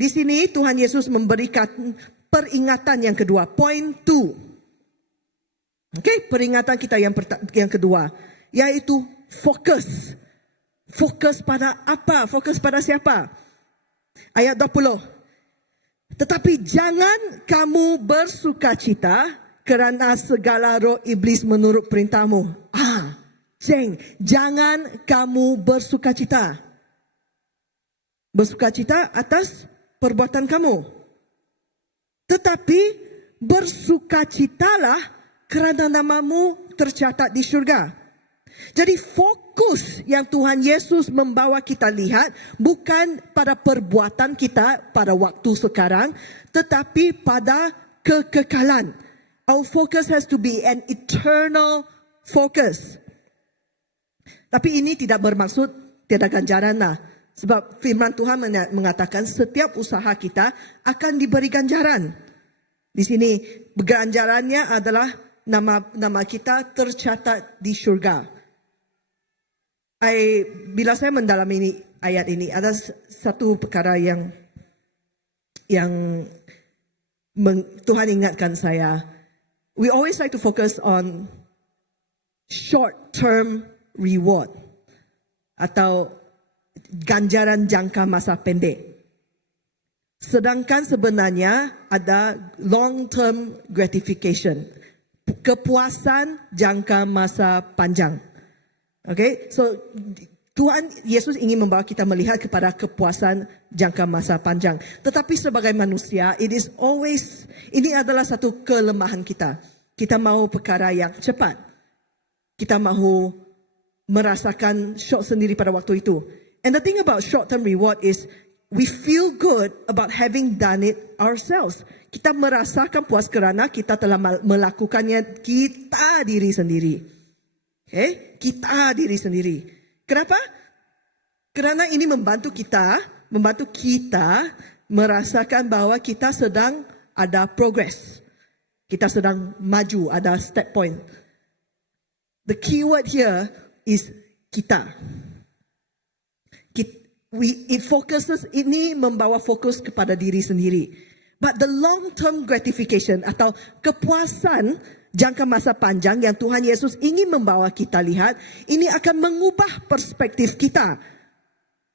di sini Tuhan Yesus memberikan peringatan yang kedua. Point 2. Okay, peringatan kita yang kedua. Yaitu fokus. Fokus pada apa? Fokus pada siapa? Ayat 20. Tetapi jangan kamu bersukacita kerana segala roh iblis menurut perintahmu. Jangan kamu bersukacita. Bersukacita atas perbuatan kamu. Tetapi bersukacitalah kerana namamu tercatat di syurga. Jadi fokus yang Tuhan Yesus membawa kita lihat bukan pada perbuatan kita pada waktu sekarang, tetapi pada kekekalan. Our focus has to be an eternal focus. Tapi ini tidak bermaksud tiada ganjaran lah. Sebab firman Tuhan mengatakan setiap usaha kita akan diberi ganjaran. Di sini ganjarannya adalah nama kita tercatat di syurga. Bila saya mendalami ayat ini, ada satu perkara yang Tuhan ingatkan saya. We always like to focus on short-term reward atau ganjaran jangka masa pendek. Sedangkan sebenarnya ada long-term gratification, kepuasan jangka masa panjang. Okay, so Tuhan Yesus ingin membawa kita melihat kepada kepuasan jangka masa panjang. Tetapi sebagai manusia, ini adalah satu kelemahan kita. Kita mahu perkara yang cepat. Kita mahu merasakan syok sendiri pada waktu itu. And the thing about short-term reward is we feel good about having done it ourselves. Kita merasakan puas kerana kita telah melakukannya kita diri sendiri. Okay? Kita diri sendiri. Kenapa? Kerana ini membantu kita merasakan bahawa kita sedang ada progress. Kita sedang maju, ada step point. The key word here is kita. It focuses, ini membawa fokus kepada diri sendiri. But the long-term gratification atau kepuasan jangka masa panjang yang Tuhan Yesus ingin membawa kita lihat, ini akan mengubah perspektif kita.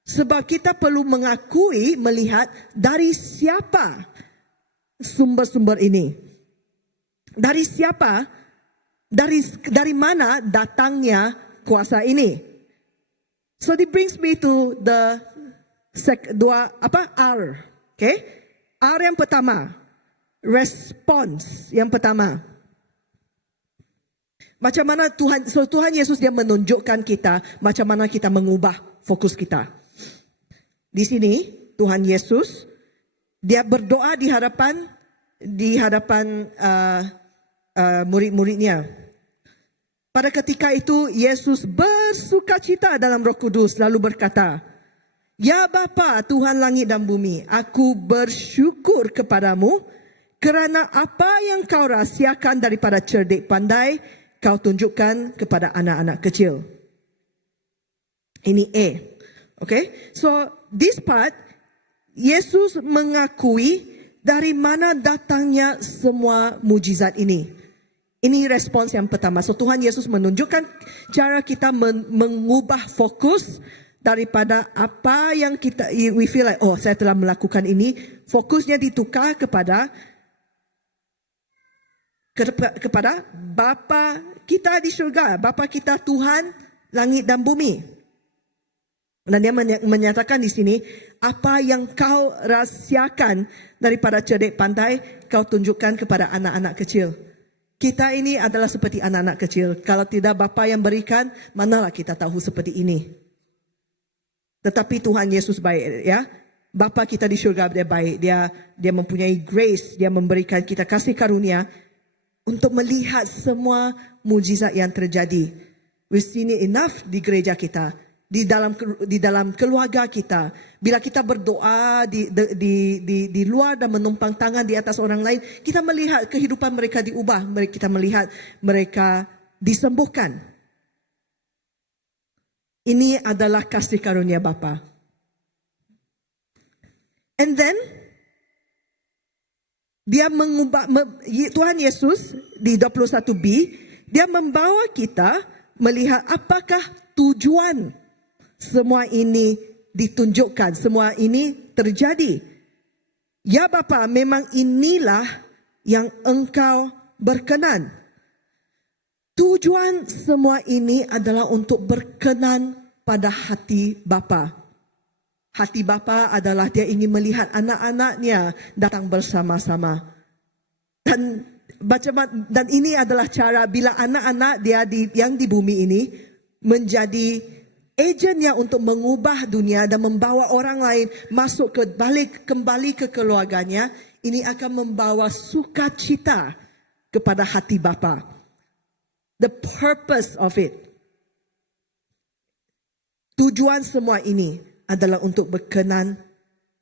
Sebab kita perlu mengakui, melihat dari siapa sumber-sumber ini. Dari siapa, dari mana datangnya kuasa ini. So it brings me to the R. Okay? R yang pertama, response yang pertama. Macam mana Tuhan Yesus dia menunjukkan kita macam mana kita mengubah fokus kita. Di sini Tuhan Yesus dia berdoa di hadapan murid-muridnya. Pada ketika itu Yesus bersukacita dalam Roh Kudus lalu berkata, "Ya Bapa Tuhan langit dan bumi, aku bersyukur kepadamu kerana apa yang kau rahsiakan daripada cerdik pandai kau tunjukkan kepada anak-anak kecil." Ini A. Okay? So this part Yesus mengakui dari mana datangnya semua mujizat ini. Ini respons yang pertama. So Tuhan Yesus menunjukkan cara kita mengubah fokus daripada apa yang we feel like, oh saya telah melakukan ini. Fokusnya ditukar kepada Bapa kita di syurga. Bapa kita Tuhan langit dan bumi. Dan dia menyatakan di sini, apa yang kau rahsiakan daripada cerdik pandai, kau tunjukkan kepada anak-anak kecil. Kita ini adalah seperti anak-anak kecil. Kalau tidak Bapa yang berikan, manalah kita tahu seperti ini. Tetapi Tuhan Yesus baik, ya. Bapa kita di syurga dia baik. Dia mempunyai grace, dia memberikan kita kasih karunia untuk melihat semua mujizat yang terjadi. We've seen it enough di gereja kita, di dalam keluarga kita. Bila kita berdoa di luar dan menumpang tangan di atas orang lain, kita melihat kehidupan mereka diubah. Kita melihat mereka disembuhkan. Ini adalah kasih karunia Bapa. And then dia mengubah, Tuhan Yesus di 21b, dia membawa kita melihat apakah tujuan semua ini ditunjukkan, semua ini terjadi. Ya Bapa, memang inilah yang engkau berkenan. Tujuan semua ini adalah untuk berkenan pada hati Bapa. Hati Bapa adalah dia ingin melihat anak-anaknya datang bersama-sama. Dan ini adalah cara bila anak-anak dia yang di bumi ini menjadi agennya untuk mengubah dunia dan membawa orang lain masuk kembali ke keluarganya. Ini akan membawa sukacita kepada hati Bapa. The purpose of it. Tujuan semua ini adalah untuk berkenan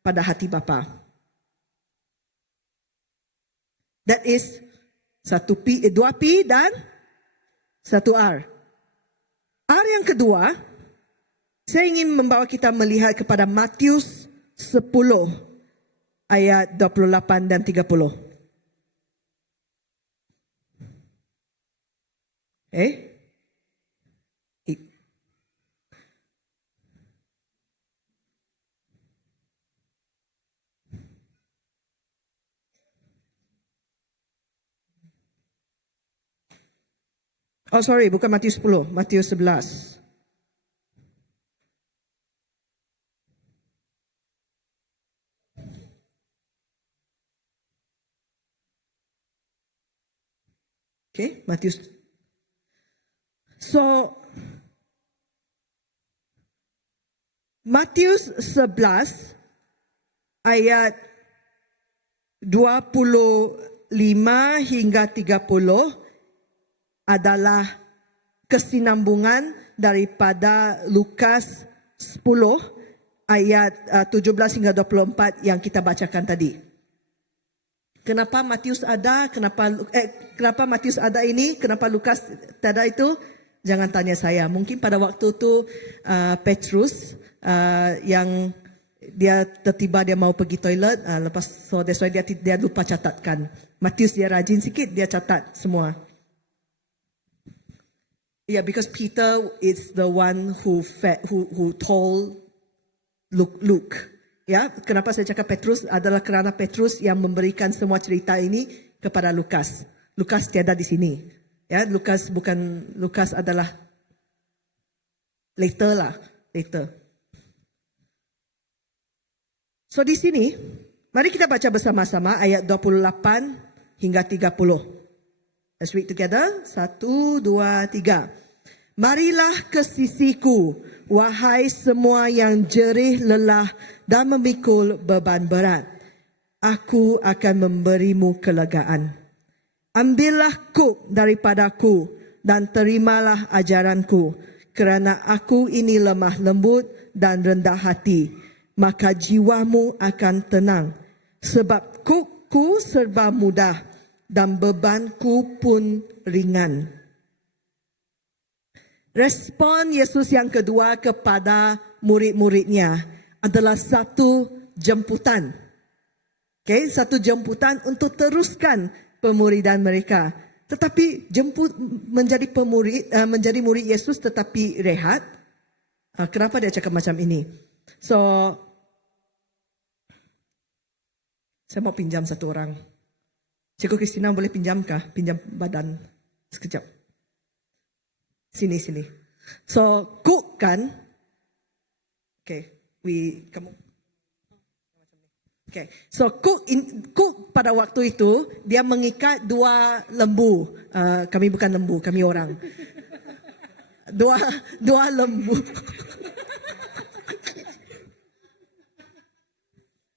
pada hati Bapa. That is 2P dan 1R. R yang kedua, saya ingin membawa kita melihat kepada Matius 10 ayat 28 dan 30. Oh sorry, bukan Matius 10, Matius 11. Okay, Matius. So, Matius 11 ayat 25 hingga 30 adalah kesinambungan daripada Lukas 10 ayat 17 hingga 24 yang kita bacakan tadi. Kenapa Matius ada? Kenapa Matius ada ini? Kenapa Lukas tiada itu? Jangan tanya saya. Mungkin pada waktu itu Petrus yang dia tertiba dia mau pergi toilet, lepas so that's why dia lupa catatkan. Matius dia rajin sikit, dia catat semua. Yeah, because Peter is the one who told Luke. Ya, kenapa saya cakap Petrus adalah kerana Petrus yang memberikan semua cerita ini kepada Lukas. Lukas tiada di sini. Ya, Lukas adalah later. So di sini, mari kita baca bersama-sama ayat 28 hingga 30. Let's read together. 1, 2, 3. Marilah ke sisiku, wahai semua yang jerih lelah dan memikul beban berat. Aku akan memberimu kelegaan. Ambillah kuk daripadaku dan terimalah ajaranku, kerana aku ini lemah lembut dan rendah hati, maka jiwamu akan tenang. Sebab kukku serba mudah dan bebanku pun ringan. Respon Yesus yang kedua kepada murid-muridnya adalah satu jemputan. Okay, satu jemputan untuk teruskan pemuridan mereka. Tetapi menjadi murid Yesus tetapi rehat. Kenapa dia cakap macam ini? So, saya mau pinjam satu orang. Cikgu Christina boleh pinjamkah? Pinjam badan sekejap. Sini. So, cook kan? Okay, kamu. Okay, so cook pada waktu itu dia mengikat dua lembu. Kami bukan lembu, kami orang. Dua lembu.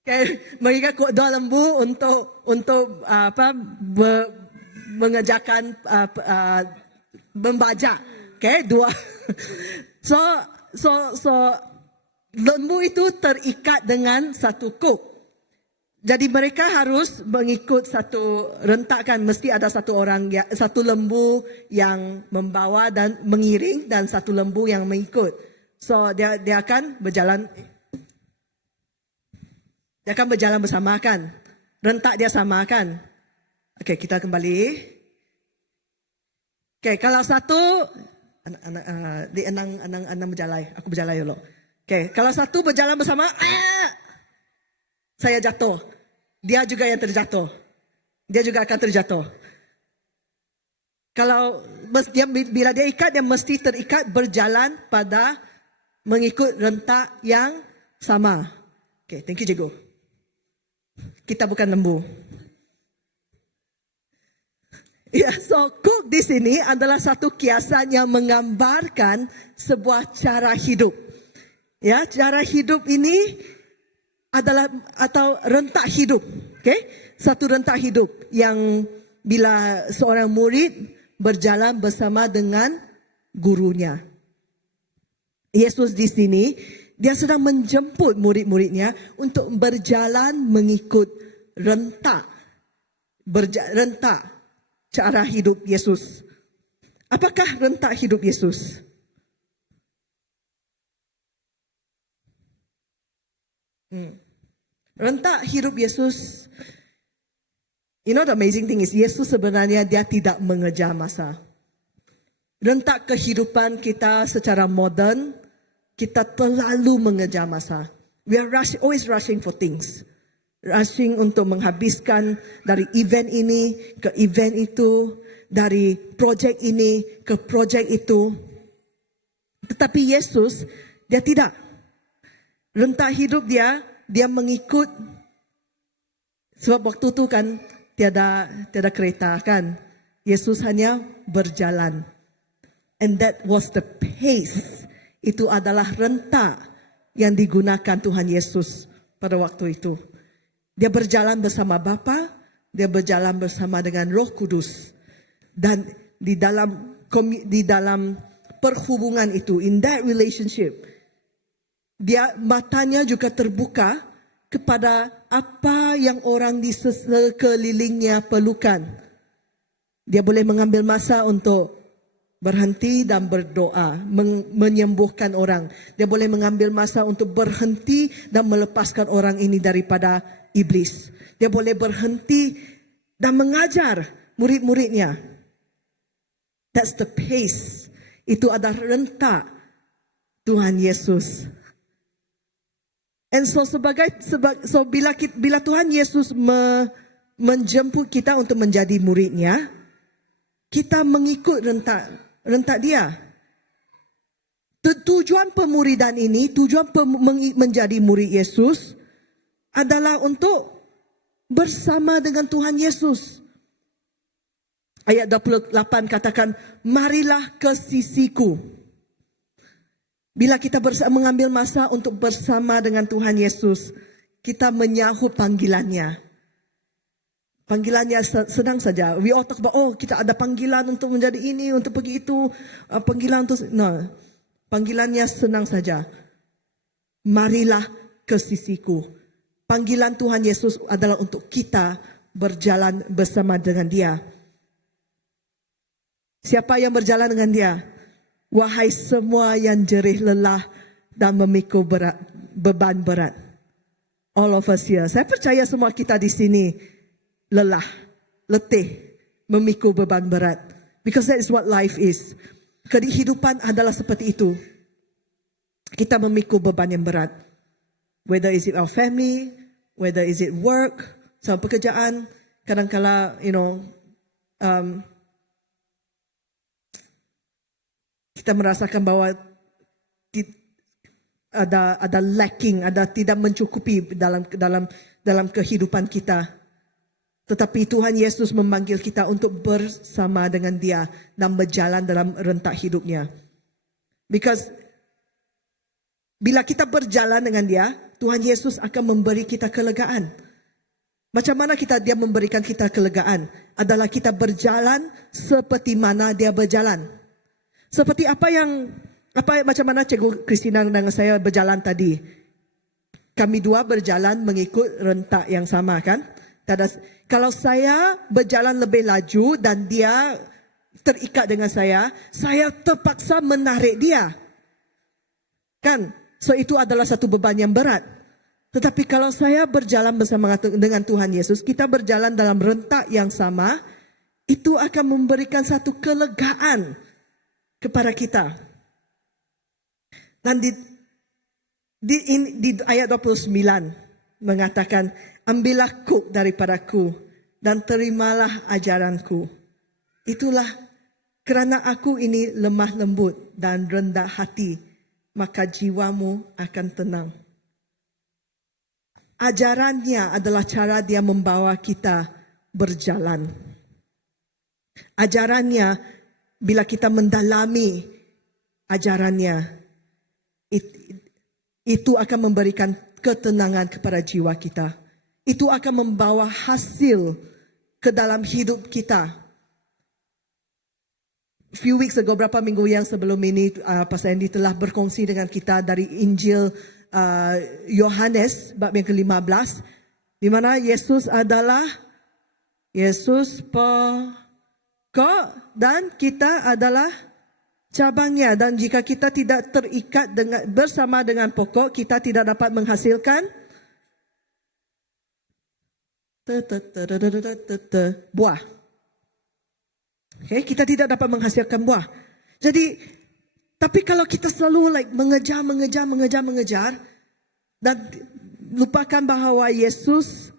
Okay, mengikat dua lembu untuk mengerjakan membajak. Okay, dua. So lembu itu terikat dengan satu kuk. Jadi mereka harus mengikut satu rentakan. Mesti ada satu lembu yang membawa dan mengiring dan satu lembu yang mengikut. So dia akan berjalan. Dia akan berjalan bersama kan. Rentak dia sama kan. Okay, kita kembali. Okay, kalau satu di enang berjalai. Aku berjalai dulu. Okay, kalau satu berjalan bersama, saya jatuh. Dia juga yang terjatuh. Dia juga akan terjatuh. Bila dia ikat, dia mesti terikat berjalan pada mengikut rentak yang sama. Okay, thank you cikgu. Kita bukan lembu. Ya, so cook di sini adalah satu kiasan yang menggambarkan sebuah cara hidup. Ya, cara hidup ini adalah atau rentak hidup. Okay? Satu rentak hidup yang bila seorang murid berjalan bersama dengan gurunya. Yesus di sini dia sedang menjemput murid-muridnya untuk berjalan mengikut rentak cara hidup Yesus. Apakah rentak hidup Yesus? Rentak hidup Yesus. You know the amazing thing is Yesus sebenarnya dia tidak mengejar masa. Rentak kehidupan kita secara moden, kita terlalu mengejar masa. We are always rushing for things. Rushing untuk menghabiskan dari event ini ke event itu, dari projek ini ke projek itu. Tetapi Yesus, dia tidak. Rentak hidup dia mengikut. Sebab waktu itu kan tiada kereta kan. Yesus hanya berjalan. And that was the pace. Itu adalah rentak yang digunakan Tuhan Yesus pada waktu itu. Dia berjalan bersama Bapa, dia berjalan bersama dengan Roh Kudus. Dan di dalam perhubungan itu, in that relationship, dia matanya juga terbuka kepada apa yang orang di sekelilingnya perlukan. Dia boleh mengambil masa untuk berhenti dan berdoa, menyembuhkan orang. Dia boleh mengambil masa untuk berhenti dan melepaskan orang ini daripada iblis. Dia boleh berhenti dan mengajar murid-muridnya. That's the pace. Itu adalah rentak Tuhan Yesus. And so bila Tuhan Yesus menjemput kita untuk menjadi muridnya, kita mengikut rentak dia. Tujuan pemuridan ini, tujuan menjadi murid Yesus adalah untuk bersama dengan Tuhan Yesus. Ayat 28 katakan, marilah ke sisiku. Bila kita mengambil masa untuk bersama dengan Tuhan Yesus, kita menyahut panggilannya. Panggilannya senang saja. We all talk about, kita ada panggilan untuk menjadi ini, untuk pergi itu. Panggilan untuk, no. Panggilannya senang saja. Marilah ke sisiku. Panggilan Tuhan Yesus adalah untuk kita berjalan bersama dengan Dia. Siapa yang berjalan dengan Dia? Wahai semua yang jerih lelah dan memikul beban berat. All of us here. Saya percaya semua kita di sini lelah, letih, memikul beban berat. Because that is what life is. Kehidupan adalah seperti itu. Kita memikul beban yang berat. Whether is it our family, whether is it work, sama pekerjaan, kadang-kala, kita merasakan bahwa ada lacking, ada tidak mencukupi dalam kehidupan kita. Tetapi Tuhan Yesus memanggil kita untuk bersama dengan Dia dan berjalan dalam rentak hidupnya. Because bila kita berjalan dengan Dia, Tuhan Yesus akan memberi kita kelegaan. Macam mana Dia memberikan kita kelegaan? Adalah kita berjalan seperti mana Dia berjalan. Seperti macam mana Cikgu Christina dengan saya berjalan tadi. Kami dua berjalan mengikut rentak yang sama, kan? Kalau saya berjalan lebih laju dan dia terikat dengan saya terpaksa menarik dia. Kan? So itu adalah satu beban yang berat. Tetapi kalau saya berjalan bersama dengan Tuhan Yesus, kita berjalan dalam rentak yang sama, itu akan memberikan satu kelegaan kepada kita. Dan di ayat 29 mengatakan, ambillah kuk daripadaku dan terimalah ajaranku. Itulah kerana aku ini lemah lembut dan rendah hati, maka jiwamu akan tenang. Ajarannya adalah cara Dia membawa kita berjalan. Ajarannya, bila kita mendalami ajarannya, itu akan memberikan ketenangan kepada jiwa kita. Itu akan membawa hasil ke dalam hidup kita. Few weeks ago, beberapa minggu yang sebelum ini, Pastor Andy telah berkongsi dengan kita dari Injil Yohanes, bab yang ke-15, di mana Yesus adalah Yesus pokok dan kita adalah cabangnya. Dan jika kita tidak terikat bersama dengan pokok, kita tidak dapat menghasilkan buah. Okay, kita tidak dapat menghasilkan buah. Jadi, tapi kalau kita selalu mengejar dan lupakan bahawa Yesus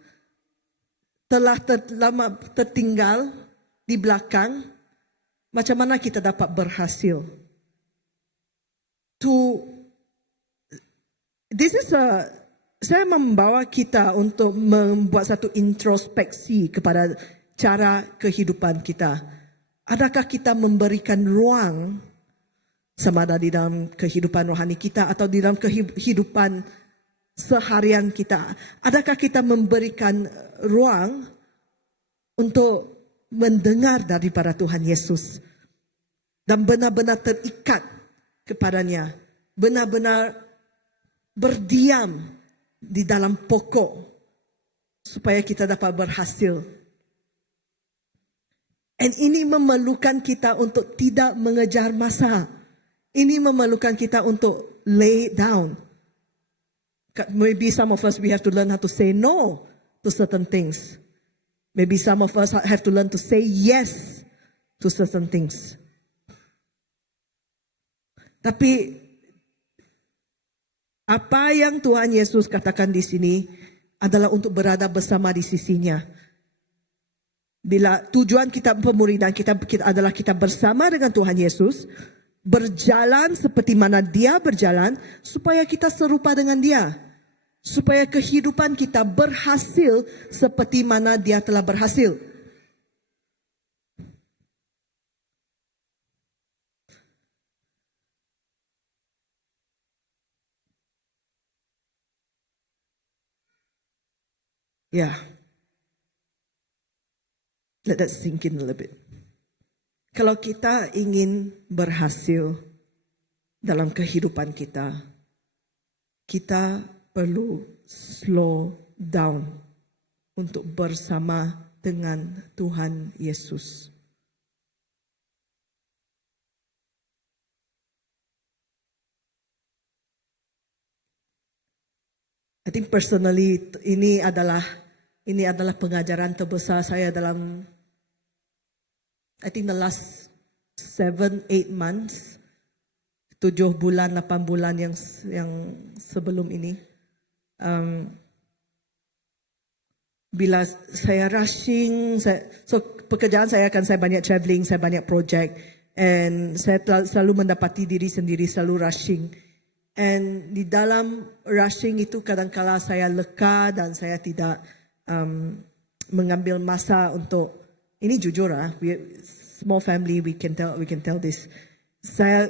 telah lama tertinggal di belakang, macam mana kita dapat berhasil? Saya membawa kita untuk membuat satu introspeksi kepada cara kehidupan kita. Adakah kita memberikan ruang sama ada di dalam kehidupan rohani kita atau di dalam kehidupan seharian kita? Adakah kita memberikan ruang untuk mendengar daripada Tuhan Yesus dan benar-benar terikat kepadanya, benar-benar berdiam di dalam pokok supaya kita dapat berhasil. Dan ini memerlukan kita untuk tidak mengejar masa. Ini memerlukan kita untuk lay it down. Maybe some of us, we have to learn how to say no to certain things. Maybe some of us have to learn to say yes to certain things. Tapi apa yang Tuhan Yesus katakan di sini adalah untuk berada bersama di sisinya. Bila tujuan kita pemuridan kita adalah kita bersama dengan Tuhan Yesus, berjalan seperti mana Dia berjalan, supaya kita serupa dengan Dia, supaya kehidupan kita berhasil seperti mana Dia telah berhasil. Ya. Let that sink in a little bit. Kalau kita ingin berhasil dalam kehidupan kita, kita perlu slow down untuk bersama dengan Tuhan Yesus. I think personally ini adalah pengajaran terbesar saya dalam I think the last 7-8 months, 7 bulan, 8 bulan yang sebelum ini. Bila saya rushing, so pekerjaan saya banyak travelling, saya banyak project, and saya selalu mendapati diri sendiri selalu rushing. And di dalam rushing itu kadang-kala saya leka dan saya tidak mengambil masa untuk, ini jujur small family, we can tell this. Saya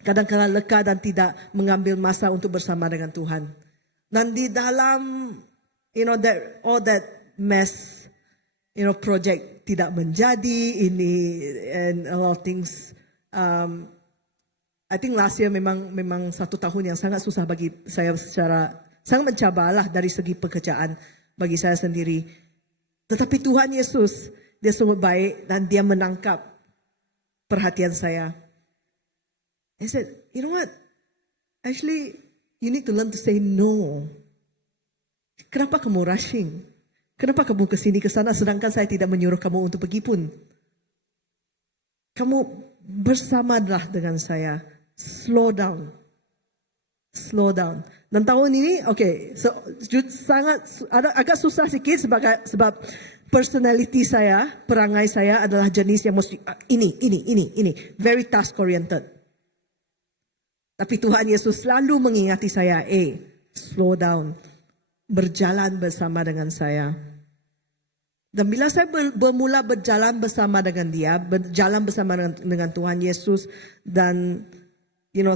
kadang-kala leka dan tidak mengambil masa untuk bersama dengan Tuhan. Dan di dalam all that mess, project tidak menjadi ini and a lot of things. I think last year memang 1 tahun yang sangat susah bagi saya, sangat mencabarlah dari segi pekerjaan bagi saya sendiri. Tetapi Tuhan Yesus, Dia sungguh baik dan Dia menangkap perhatian saya. He said, you know what? Actually, you need to learn to say no. Kenapa kamu rushing? Kenapa kamu kesini kesana sedangkan saya tidak menyuruh kamu untuk pergi pun? Kamu bersamalah dengan saya. Slow down. Slow down. Dan tahun ini, agak susah sikit sebab personality saya, perangai saya adalah jenis yang mesti ini, very task oriented. Tapi Tuhan Yesus selalu mengingati saya, slow down, berjalan bersama dengan saya. Dan bila saya bermula berjalan bersama dengan Dia, berjalan bersama dengan Tuhan Yesus, dan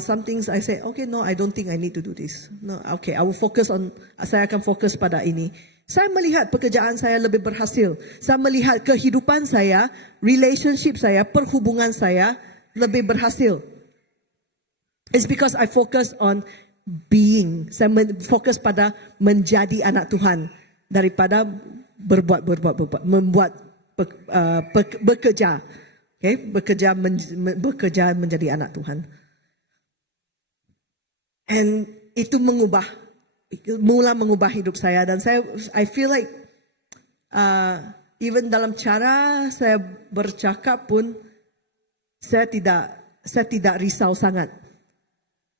some things I say, okay, no, I don't think I need to do this. No, okay, saya akan fokus pada ini. Saya melihat pekerjaan saya lebih berhasil. Saya melihat kehidupan saya, relationship saya, perhubungan saya lebih berhasil. It's because I focus on being. Saya fokus pada menjadi anak Tuhan daripada bekerja. Okay? Bekerja menjadi anak Tuhan. And itu mula mengubah hidup saya, dan I feel like even dalam cara saya bercakap pun saya tidak risau sangat.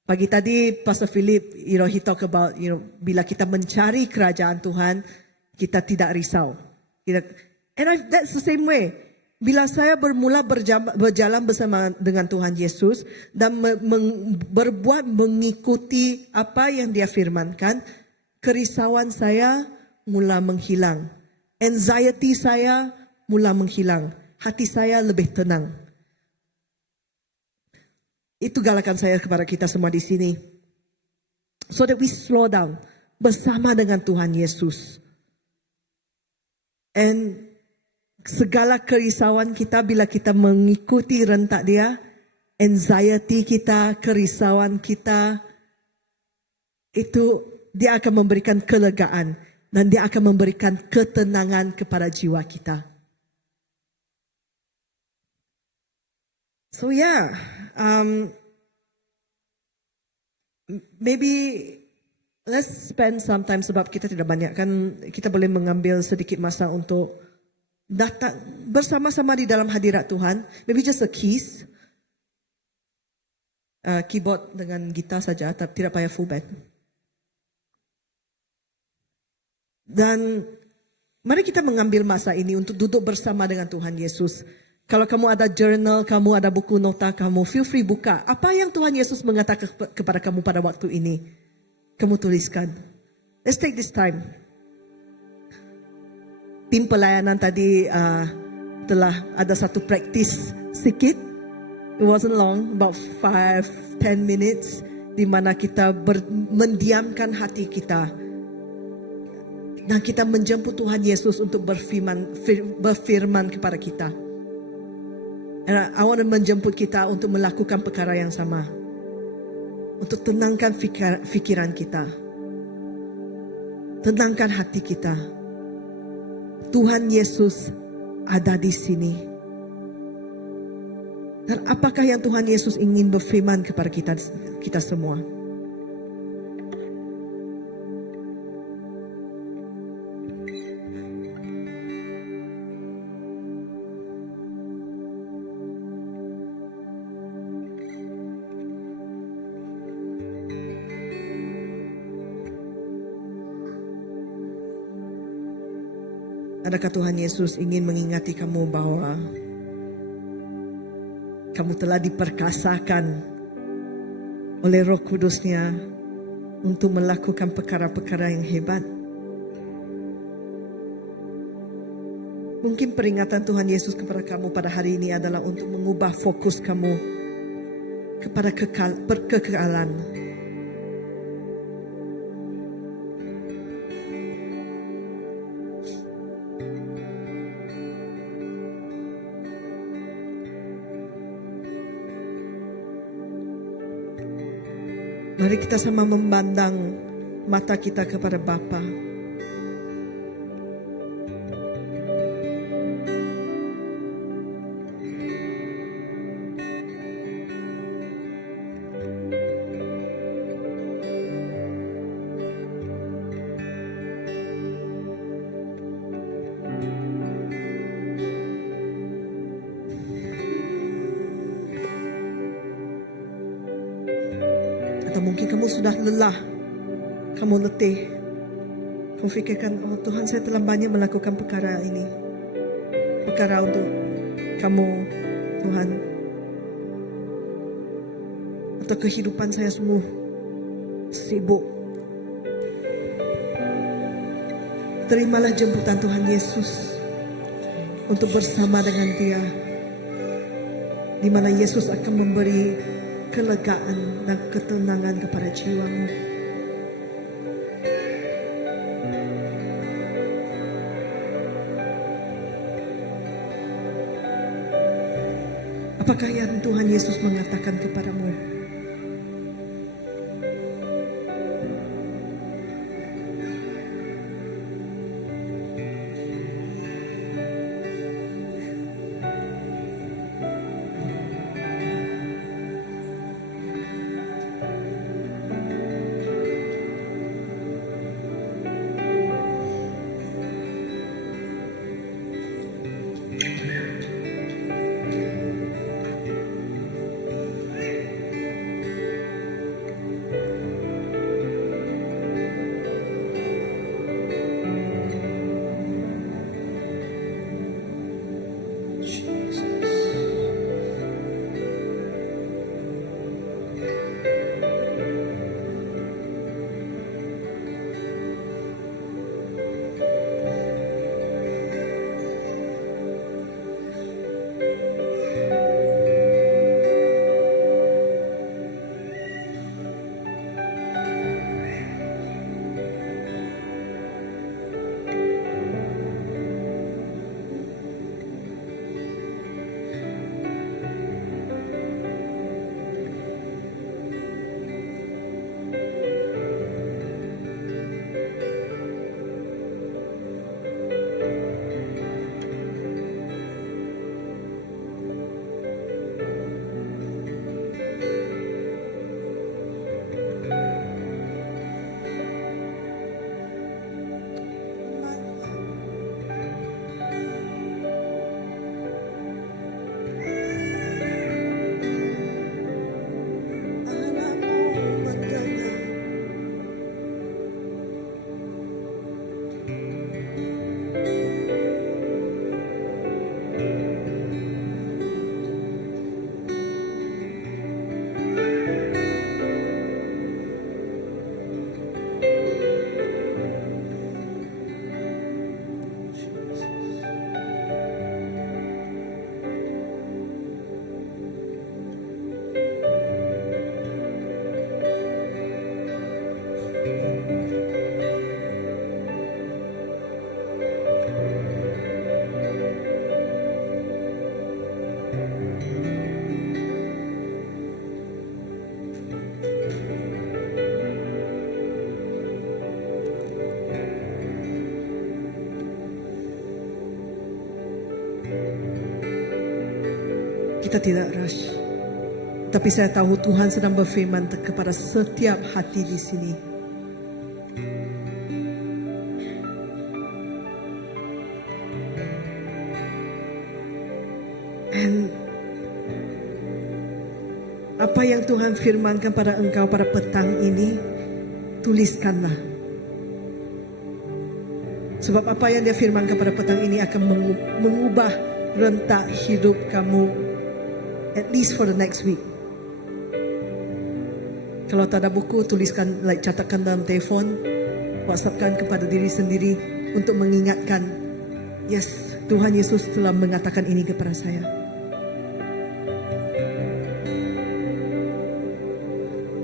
Pagi tadi Pastor Philip, he talk about bila kita mencari kerajaan Tuhan, kita tidak risau. That's the same way. Bila saya bermula berjalan bersama dengan Tuhan Yesus dan berbuat mengikuti apa yang Dia firmankan, kerisauan saya mula menghilang. Anxiety saya mula menghilang. Hati saya lebih tenang. Itu galakan saya kepada kita semua di sini. So that we slow down bersama dengan Tuhan Yesus. And segala kerisauan kita bila kita mengikuti rentak dia, anxiety kita, kerisauan kita, itu dia akan memberikan kelegaan dan dia akan memberikan ketenangan kepada jiwa kita. So yeah, maybe let's spend some time, sebab kita tidak banyak kan, kita boleh mengambil sedikit masa untuk datang bersama-sama di dalam hadirat Tuhan. Maybe just a keys, keyboard dengan gitar saja, tapi tidak payah full band. Dan mari kita mengambil masa ini untuk duduk bersama dengan Tuhan Yesus. Kalau kamu ada journal, kamu ada buku nota kamu, feel free buka. Apa yang Tuhan Yesus mengatakan kepada kamu pada waktu ini? Kamu tuliskan. Let's take this time. Tim pelayanan tadi telah ada satu practice sikit. It wasn't long, about 5-10 minutes, di mana kita mendiamkan hati kita. Dan kita menjemput Tuhan Yesus untuk berfirman kepada kita. And I want to menjemput kita untuk melakukan perkara yang sama. Untuk tenangkan fikiran kita. Tenangkan hati kita. Tuhan Yesus ada di sini. Dan apakah yang Tuhan Yesus ingin berfirman kepada kita semua? Adakah Tuhan Yesus ingin mengingati kamu bahwa kamu telah diperkasakan oleh Roh Kudus-Nya untuk melakukan perkara-perkara yang hebat? Mungkin peringatan Tuhan Yesus kepada kamu pada hari ini adalah untuk mengubah fokus kamu kepada kekekalan. Mari kita sama memandang mata kita kepada Bapa. Atau mungkin kamu sudah lelah, kamu letih. Kamu fikirkan, oh Tuhan, saya telah banyak melakukan perkara ini. Perkara untuk kamu, Tuhan. Atau kehidupan saya semua sibuk. Terimalah jemputan Tuhan Yesus untuk bersama dengan Dia, di mana Yesus akan memberi kelegaan dan ketenangan kepada jiwamu. Apakah yang Tuhan Yesus mengatakan kepadamu? kita tidak rush. Tapi saya tahu Tuhan sedang berfirman kepada setiap hati di sini. And apa yang Tuhan firmankan pada engkau pada petang ini, tuliskanlah. Sebab apa yang dia firmankan pada petang ini akan mengubah rentak hidup kamu, at least for the next week. Kalau tak ada buku, tuliskan, catatkan dalam telefon, WhatsAppkan kepada diri sendiri untuk mengingatkan, yes, Tuhan Yesus telah mengatakan ini kepada saya.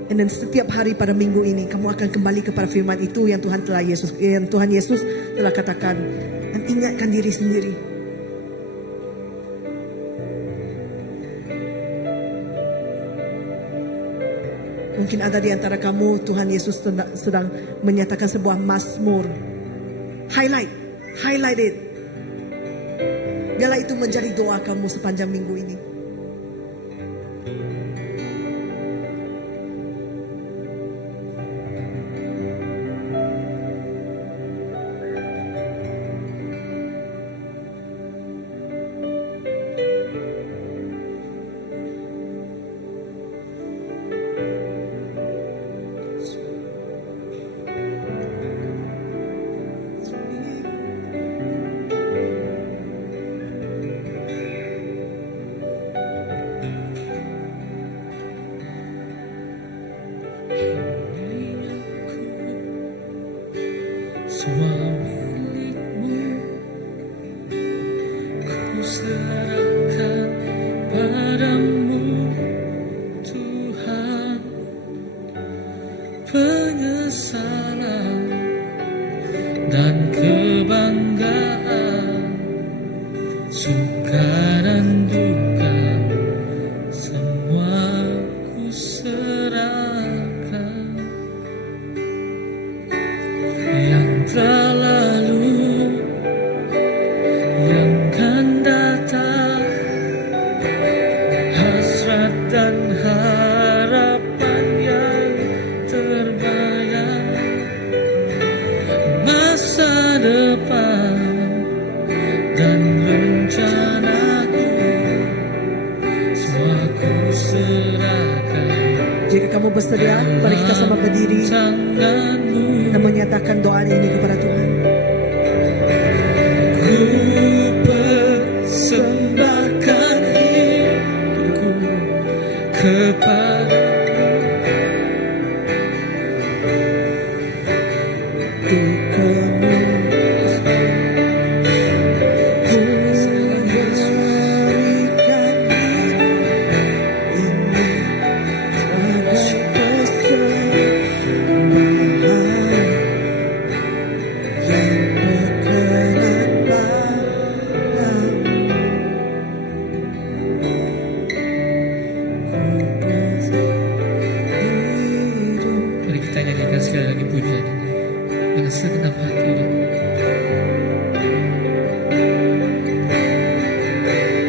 And then setiap hari pada minggu ini kamu akan kembali kepada firman itu yang Tuhan Yesus telah katakan, dan ingatkan diri sendiri. Mungkin ada di antara kamu Tuhan Yesus sedang menyatakan sebuah mazmur. Highlight it. Biarlah itu menjadi doa kamu sepanjang minggu ini. Semua milikmu ku serahkan padamu Tuhan. Penyesalan dan kebanggaan, suka dan duka, semua ku serahkan. Yang telah lalu, yang kan datang, hasrat dan harapan yang terbayang, masa depan dan rencanaku, semua ku serahkan. Jika kamu bersedia, mari kita sama berdiri Tanganmu, dan menyatakan doa ini kepada Tuhan. ku persembahkan hidupku kepada Mari kita nyanyikan sekali lagi pujian ini dengan segenap hati.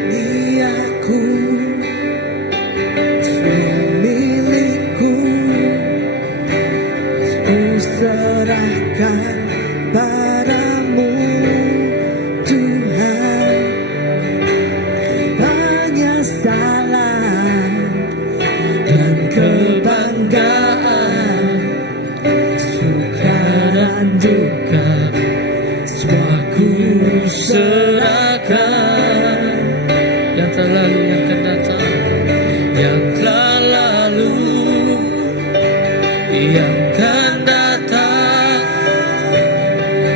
Diaku, milikku, ku serahkan padamu Tuhan. Penyesalan dan kebanggaan, suka dan duka, Semua ku serahkan. Yang telah lalu, yang akan datang, yang telah lalu, yang akan datang,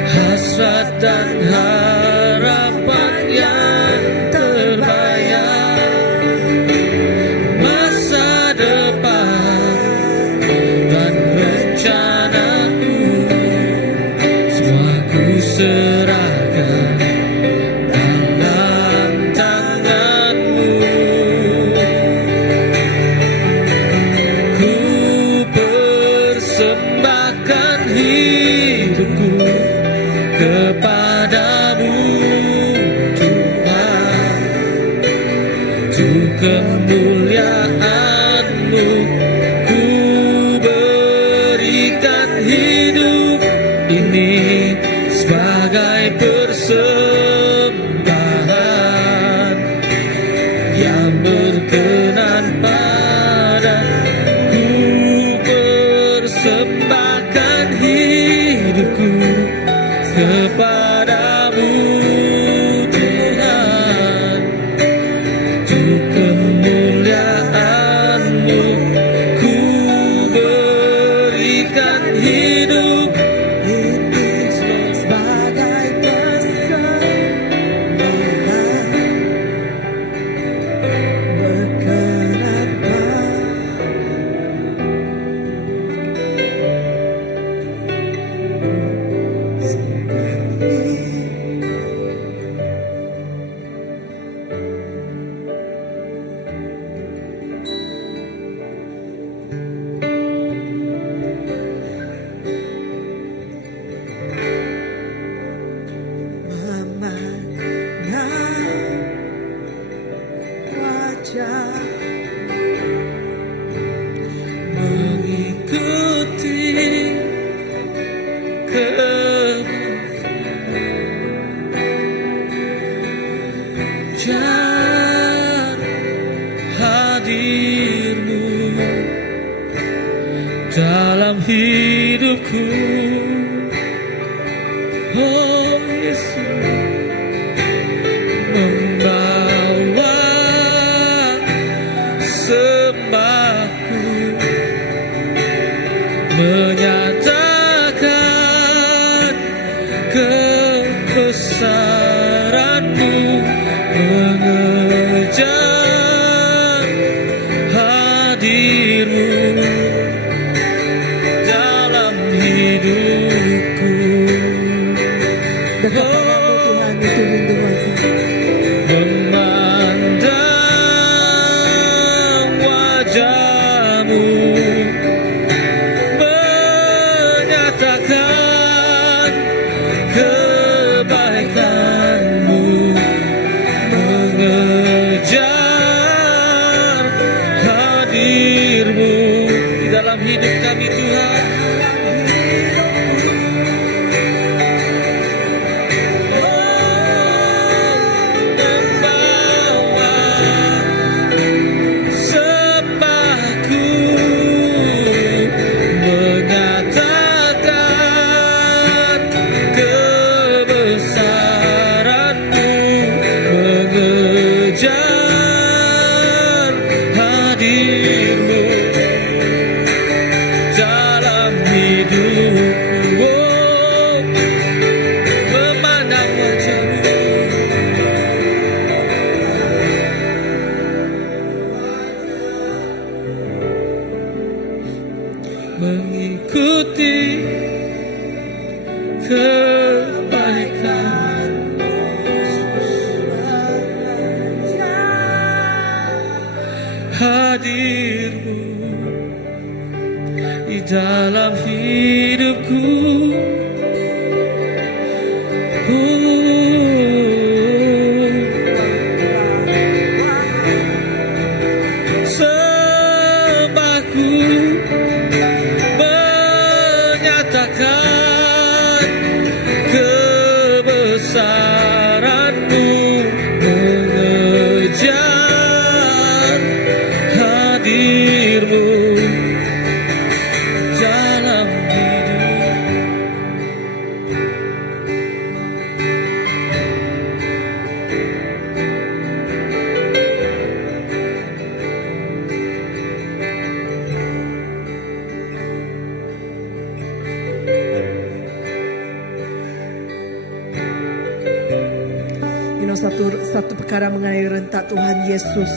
hasrat dan harapan yang terbayang, masa depan dan rencanaku, semua ku serahkan dalam tanganmu. Ku persembahkan hidupku kepadamu Tuhan, untuk kemuliaan-Mu. Ku berikan hidup ini sebagai persembahan yang berkenan padamu. Persembahkan hidupku kepadamu Tuhan, untuk kemuliaan-Mu. Ku berikan hidup ini sebagai persembahan berkenan memandang wajah, mengikuti kemuliaan hadir-Mu dalam hidupku. Oh Yesus, membawa sembahku, menyatakan kebesaran-Mu, mengejar hadir-Mu dalam hidupku. dekat padamu Tuhan, itu rindu aku. Memandang wajah-Mu, menyatakan kebaikan-Mu, mengejar hadir-Mu di dalam hidup kami Tuhan. Membawa sembahku, menyatakan kebesaran-Mu, mengejar hadir-Mu dalam hidupku. Oh, memandang wajah-Mu, mengikuti kebaikan-Mu, hadir-Mu di dalam hidupku. Sembahku, menyatakan kebesaran-Mu, mengejar hadir-Mu dalam hidup. Satu perkara mengenai rentak Tuhan Yesus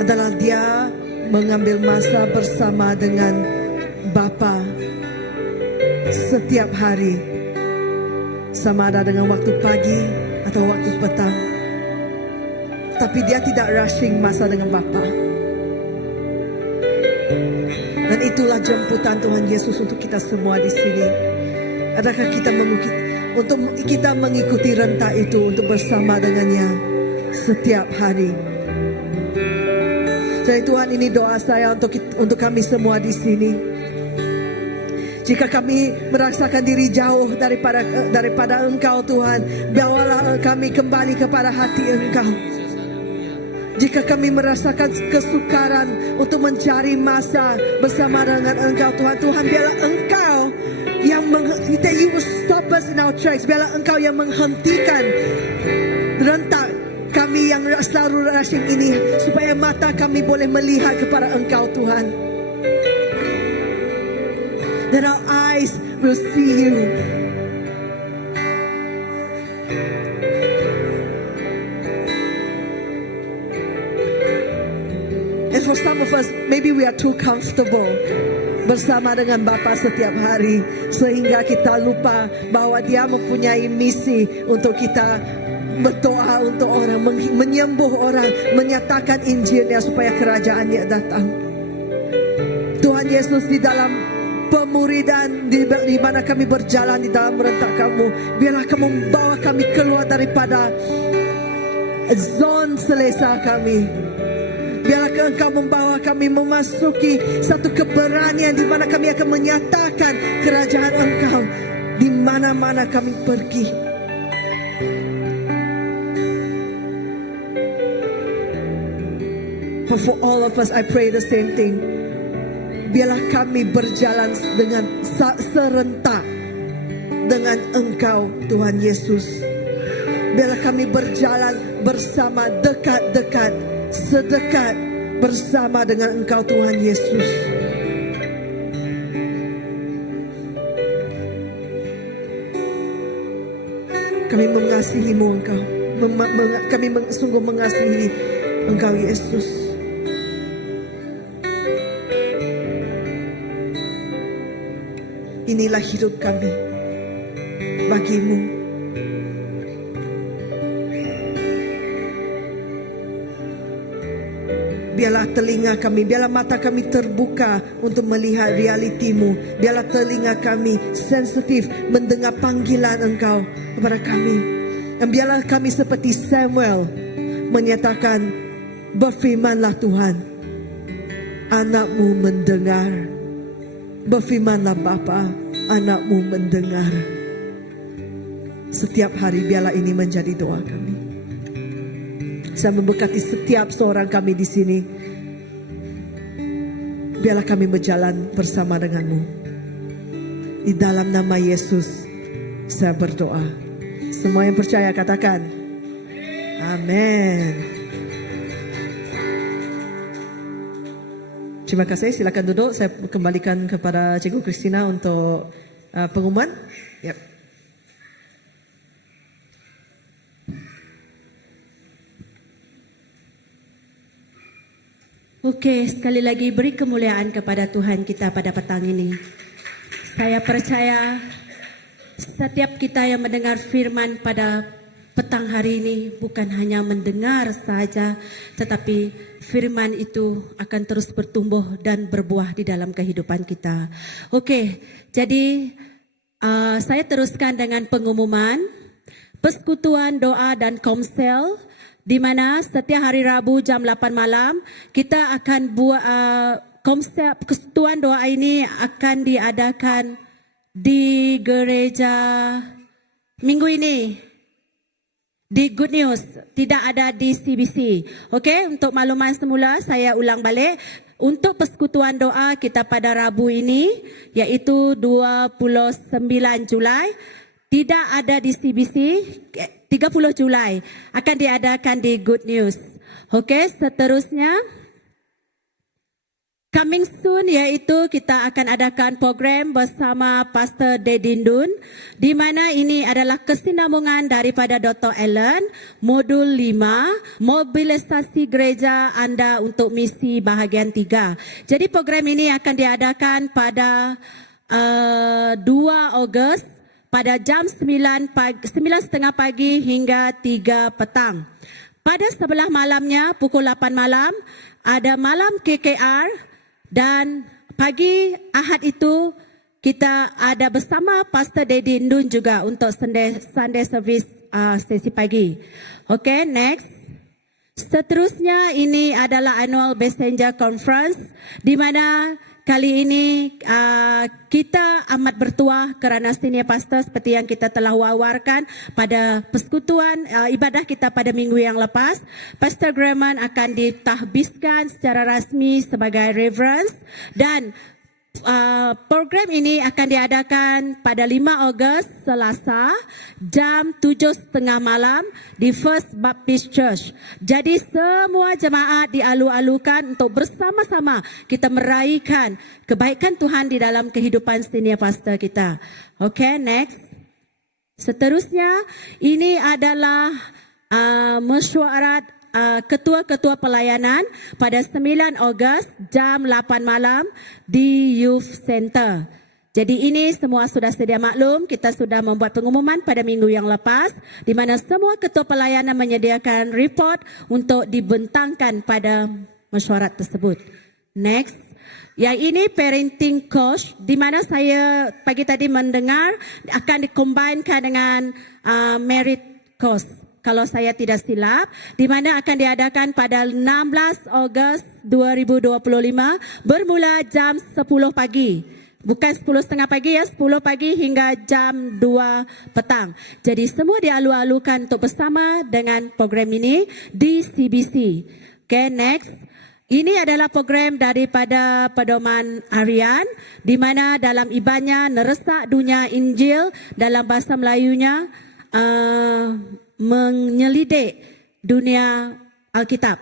adalah Dia mengambil masa bersama dengan Bapa setiap hari, sama ada dengan waktu pagi atau waktu petang. Tapi Dia tidak rushing masa dengan Bapa. Dan itulah jemputan Tuhan Yesus untuk kita semua di sini. Adakah kita mengikuti rentak itu untuk bersama dengannya setiap hari? Jadi Tuhan, ini doa saya untuk kami semua di sini. Jika kami merasakan diri jauh daripada Engkau Tuhan, bawalah kami kembali kepada hati Engkau. Jika kami merasakan kesukaran untuk mencari masa bersama dengan Engkau Tuhan, Tuhan biarlah Engkau yang you will stop us in our tracks. Biarlah Engkau yang menghentikan rentak kami yang selalu rushing ini, supaya mata kami boleh melihat kepada Engkau Tuhan. That our eyes will see you. And for some of us, maybe we are too comfortable bersama dengan Bapa setiap hari, sehingga kita lupa bahwa Dia mempunyai misi untuk kita berdoa untuk orang, menyembuh orang, menyatakan Injilnya supaya kerajaannya datang. Tuhan Yesus, di dalam pemuridan, di mana kami berjalan di dalam rentak Kamu, biarlah Kamu membawa kami keluar daripada zon selesa kami. Biarlah Engkau membawa kami memasuki satu keberanian di mana kami akan menyatakan kerajaan Engkau di mana-mana kami pergi. For all of us, I pray the same thing. Biarlah kami berjalan dengan serentak dengan Engkau Tuhan Yesus. Biarlah kami berjalan bersama, dekat-dekat, sedekat bersama dengan Engkau Tuhan Yesus. Kami mengasihi-Mu Engkau. Kami sungguh mengasihi Engkau Yesus. Inilah hidup kami bagi-Mu. Biarlah telinga kami, biarlah mata kami terbuka untuk melihat realiti-Mu. Biarlah telinga kami sensitif mendengar panggilan Engkau kepada kami. Dan biarlah kami seperti Samuel menyatakan, berfirmanlah Tuhan, anak-Mu mendengar. Berfirmanlah Bapa, anak-Mu mendengar. Setiap hari biarlah ini menjadi doa kami. Saya memberkati setiap seorang kami di sini. Biarlah kami berjalan bersama dengan-Mu. Di dalam nama Yesus saya berdoa. Semua yang percaya katakan amin. Terima kasih, silakan duduk. Saya kembalikan kepada Cikgu Christina untuk pengumuman. Yep. Okey, sekali lagi beri kemuliaan kepada Tuhan kita pada petang ini. Saya percaya setiap kita yang mendengar firman pada petang hari ini bukan hanya mendengar saja, tetapi firman itu akan terus bertumbuh dan berbuah di dalam kehidupan kita. Okey, jadi saya teruskan dengan pengumuman persekutuan doa dan komsel, di mana setiap hari Rabu jam 8 malam kita akan buat konsep persekutuan doa ini akan diadakan di gereja minggu ini di Good News, tidak ada di CBC. Okey, untuk makluman semula saya ulang balik. Untuk persekutuan doa kita pada Rabu ini, iaitu 29 Julai, tidak ada di CBC. 30 Julai akan diadakan di Good News. Okey, seterusnya coming soon, iaitu kita akan adakan program bersama Pastor Dedindun, di mana ini adalah kesinambungan daripada Dr. Allen, modul 5, mobilisasi gereja anda untuk misi bahagian 3. Jadi program ini akan diadakan pada 2 Ogos pada jam 9.30 pagi hingga 3 petang. Pada sebelah malamnya, pukul 8 malam, ada malam KKR, dan pagi Ahad itu kita ada bersama Pastor Dedi Indun juga untuk Sunday service sesi pagi. Okay, next. Seterusnya ini adalah Annual Messenger Conference di mana kali ini kita amat bertuah kerana senior pastor seperti yang kita telah wawarkan pada persekutuan ibadah kita pada minggu yang lepas. Pastor Graman akan ditahbiskan secara rasmi sebagai Reverend dan program ini akan diadakan pada 5 Ogos Selasa jam 7.30 malam di First Baptist Church. Jadi semua jemaat dialu-alukan untuk bersama-sama kita meraihkan kebaikan Tuhan di dalam kehidupan senior pastor kita. Okay, next. Seterusnya ini adalah mesyuarat ketua-ketua pelayanan pada 9 Ogos jam 8 malam di Youth Center. Jadi ini semua sudah sedia maklum, kita sudah membuat pengumuman pada minggu yang lepas di mana semua ketua pelayanan menyediakan report untuk dibentangkan pada mesyuarat tersebut. Next. Yang ini parenting coach di mana saya pagi tadi mendengar akan dikombinkan dengan merit course. Kalau saya tidak silap, di mana akan diadakan pada 16 Ogos 2025 bermula jam 10 pagi. Bukan 10.30 pagi ya, 10 pagi hingga jam 2 petang. Jadi semua dialu-alukan untuk bersama dengan program ini di CBC. Okay, next. Ini adalah program daripada pedoman harian di mana dalam ibadahnya neresak dunia Injil dalam bahasa Melayunya menyelidik dunia Alkitab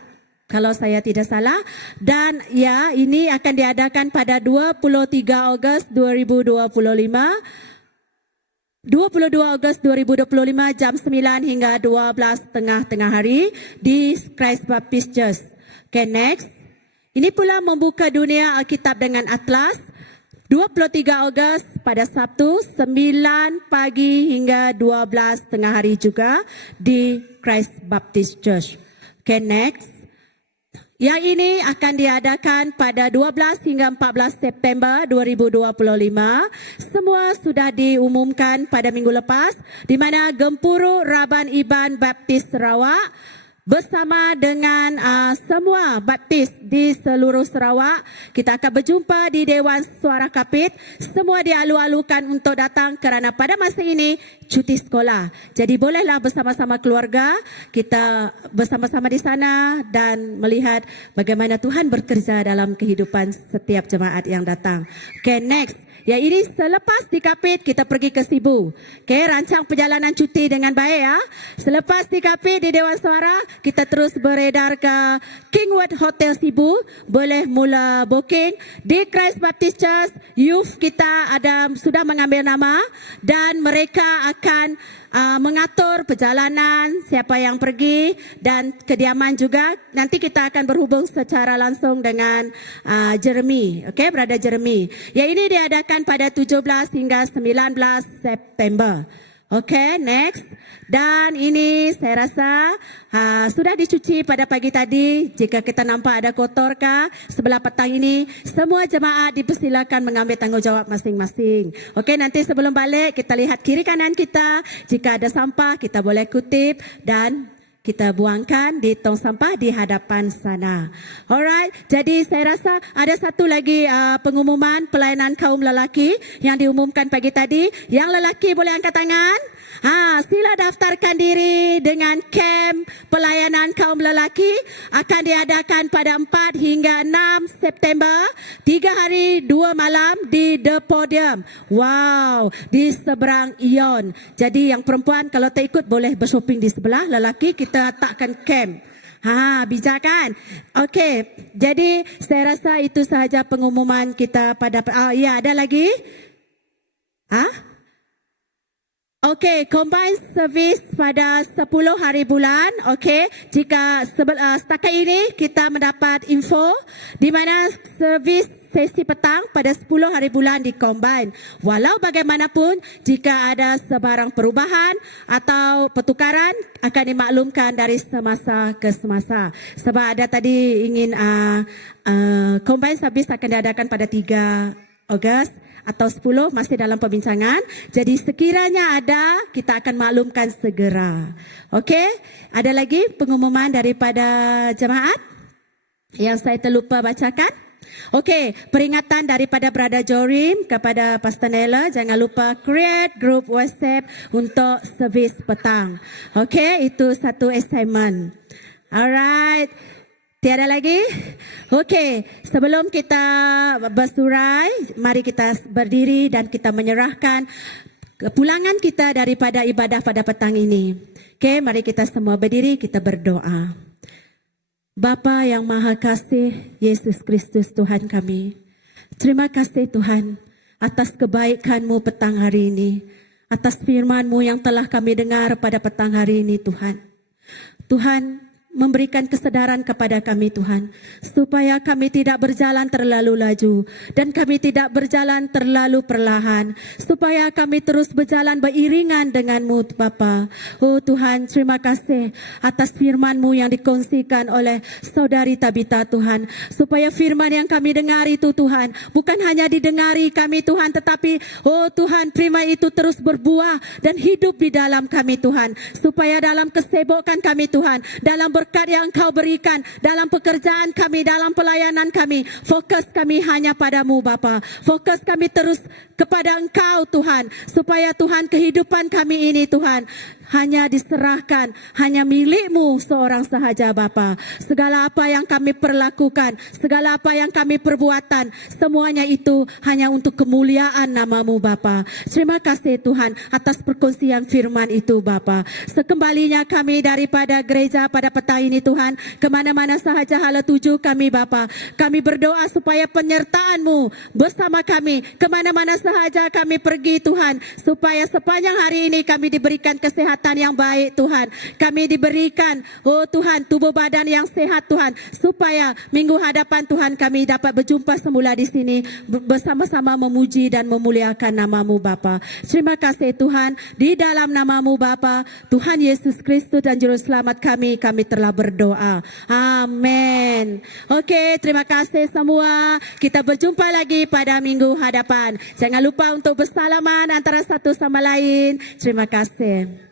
kalau saya tidak salah, dan ya ini akan diadakan pada 23 Ogos 2025 22 Ogos 2025 jam 9 hingga 12 tengah hari di Christ Baptist Church. Okay, next. Ini pula membuka dunia Alkitab dengan atlas 23 Ogos pada Sabtu 9 pagi hingga 12 tengah hari juga di Christ Baptist Church. Okay, next. Yang ini akan diadakan pada 12 hingga 14 September 2025. Semua sudah diumumkan pada minggu lepas di mana Gempuru Raban Iban Baptist Sarawak bersama dengan semua baptis di seluruh Sarawak. Kita akan berjumpa di Dewan Suara Kapit. Semua dialu-alukan untuk datang kerana pada masa ini cuti sekolah. Jadi bolehlah bersama-sama keluarga kita bersama-sama di sana dan melihat bagaimana Tuhan bekerja dalam kehidupan setiap jemaat yang datang. Okay, next. Ya, ini selepas di Kapit kita pergi ke Sibu. Okay, rancang perjalanan cuti dengan baik ya. Selepas di Kapit di Dewan Suara, kita terus beredar ke Kingwood Hotel Sibu. Boleh mula booking di Christ Baptist Church. Youth kita sudah mengambil nama dan mereka akan mengatur perjalanan, siapa yang pergi dan kediaman juga. Nanti kita akan berhubung secara langsung dengan Jeremy. Okay, Brother Jeremy. Ya, ini diadakan pada 17 hingga 19 September. Okay, next. Dan ini saya rasa sudah dicuci pada pagi tadi. Jika kita nampak ada kotor kah sebelah petang ini, semua jemaat dipersilakan mengambil tanggungjawab masing-masing. Okay, nanti sebelum balik kita lihat kiri kanan kita. Jika ada sampah kita boleh kutip dan kita buangkan di tong sampah di hadapan sana. Alright, jadi saya rasa ada satu lagi pengumuman pelayanan kaum lelaki yang diumumkan pagi tadi. Yang lelaki boleh angkat tangan. Sila daftarkan diri dengan camp pelayanan kaum lelaki akan diadakan pada 4 hingga 6 September 3 hari 2 malam di The Podium. Wow, di seberang Ion. Jadi yang perempuan kalau tak ikut boleh bershopping di sebelah, lelaki kita takkan camp. Bijak kan? Okey, jadi saya rasa itu sahaja pengumuman kita pada ya, ada lagi? Okey, combined service pada 10 hari bulan. Okey, jika setakat ini kita mendapat info di mana servis sesi petang pada 10 hari bulan di combine. Walau bagaimanapun, jika ada sebarang perubahan atau pertukaran akan dimaklumkan dari semasa ke semasa. Sebab ada tadi ingin combine service akan diadakan pada 3 Ogos atau 10 masih dalam perbincangan. Jadi sekiranya ada, kita akan maklumkan segera. Okey? Ada lagi pengumuman daripada jemaat yang saya terlupa bacakan? Okey, peringatan daripada Brother Jorim kepada Pastor Nella, jangan lupa create group WhatsApp untuk servis petang. Okey, itu satu assignment. Alright. Tiada lagi? Okey, sebelum kita bersurai, mari kita berdiri dan kita menyerahkan kepulangan kita daripada ibadah pada petang ini. Okey, mari kita semua berdiri, kita berdoa. Bapa yang Maha Kasih, Yesus Kristus Tuhan kami, terima kasih Tuhan atas kebaikan-Mu petang hari ini, atas firman-Mu yang telah kami dengar pada petang hari ini Tuhan. Tuhan, memberikan kesedaran kepada kami Tuhan, supaya kami tidak berjalan terlalu laju dan kami tidak berjalan terlalu perlahan, supaya kami terus berjalan beriringan dengan-Mu Bapa. Oh Tuhan, terima kasih atas firman-Mu yang dikongsikan oleh saudari Tabita Tuhan, supaya firman yang kami dengar itu Tuhan, bukan hanya didengari kami Tuhan, tetapi oh Tuhan, firman itu terus berbuah dan hidup di dalam kami Tuhan, supaya dalam kesibukan kami Tuhan, dalam berkat yang Engkau berikan dalam pekerjaan kami, dalam pelayanan kami, fokus kami hanya padamu Bapa. Fokus kami terus kepada Engkau Tuhan, supaya Tuhan kehidupan kami ini Tuhan hanya diserahkan, hanya milik-Mu seorang sahaja Bapa. Segala apa yang kami perlakukan, segala apa yang kami perbuatan, semuanya itu hanya untuk kemuliaan nama-Mu Bapa. Terima kasih Tuhan atas perkongsian firman itu Bapa. Sekembalinya kami daripada gereja pada petang ini Tuhan, kemana-mana sahaja hala tuju kami Bapa, kami berdoa supaya penyertaan-Mu bersama kami, kemana-mana sahaja kami pergi Tuhan, supaya sepanjang hari ini kami diberikan kesehatan yang baik Tuhan, kami diberikan oh Tuhan tubuh badan yang sehat Tuhan, supaya minggu hadapan Tuhan kami dapat berjumpa semula di sini bersama-sama memuji dan memuliakan nama-Mu Bapa. Terima kasih Tuhan, di dalam nama-Mu Bapa, Tuhan Yesus Kristus dan Juru Selamat kami telah berdoa. Amin. Okey, terima kasih semua. Kita berjumpa lagi pada minggu hadapan. Jangan lupa untuk bersalaman antara satu sama lain. Terima kasih.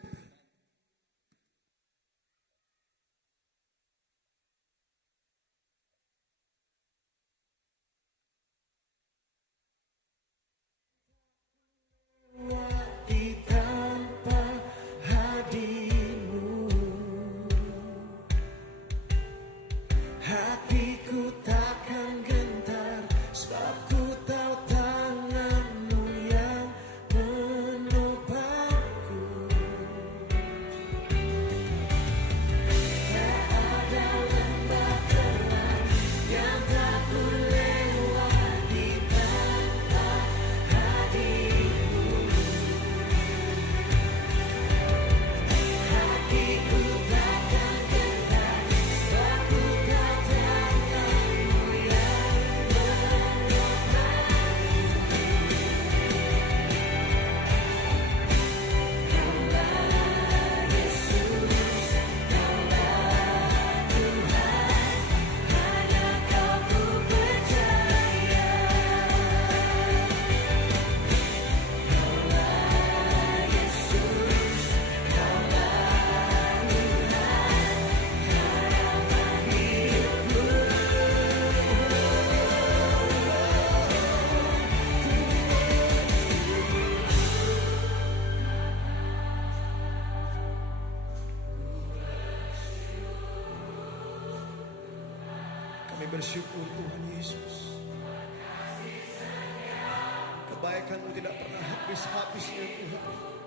Hatiku takkan gentar, sebab ku tahu tangan-Mu yang menopangku. Tak ada lembah terang yang tak ku lewati tanpa hadir-Mu. Hatiku takkan gentar, sebab ku tahu tangan-Mu yang menopangku. Kaulah Yesus, Kaulah Tuhan, hanya Kau ku percaya. Kaulah Yesus, Kaulah Tuhan, harapan hidupku. Kami bersyukur Tuhan Yesus, kebaikan-Mu tidak pernah habis-habisnya Tuhan.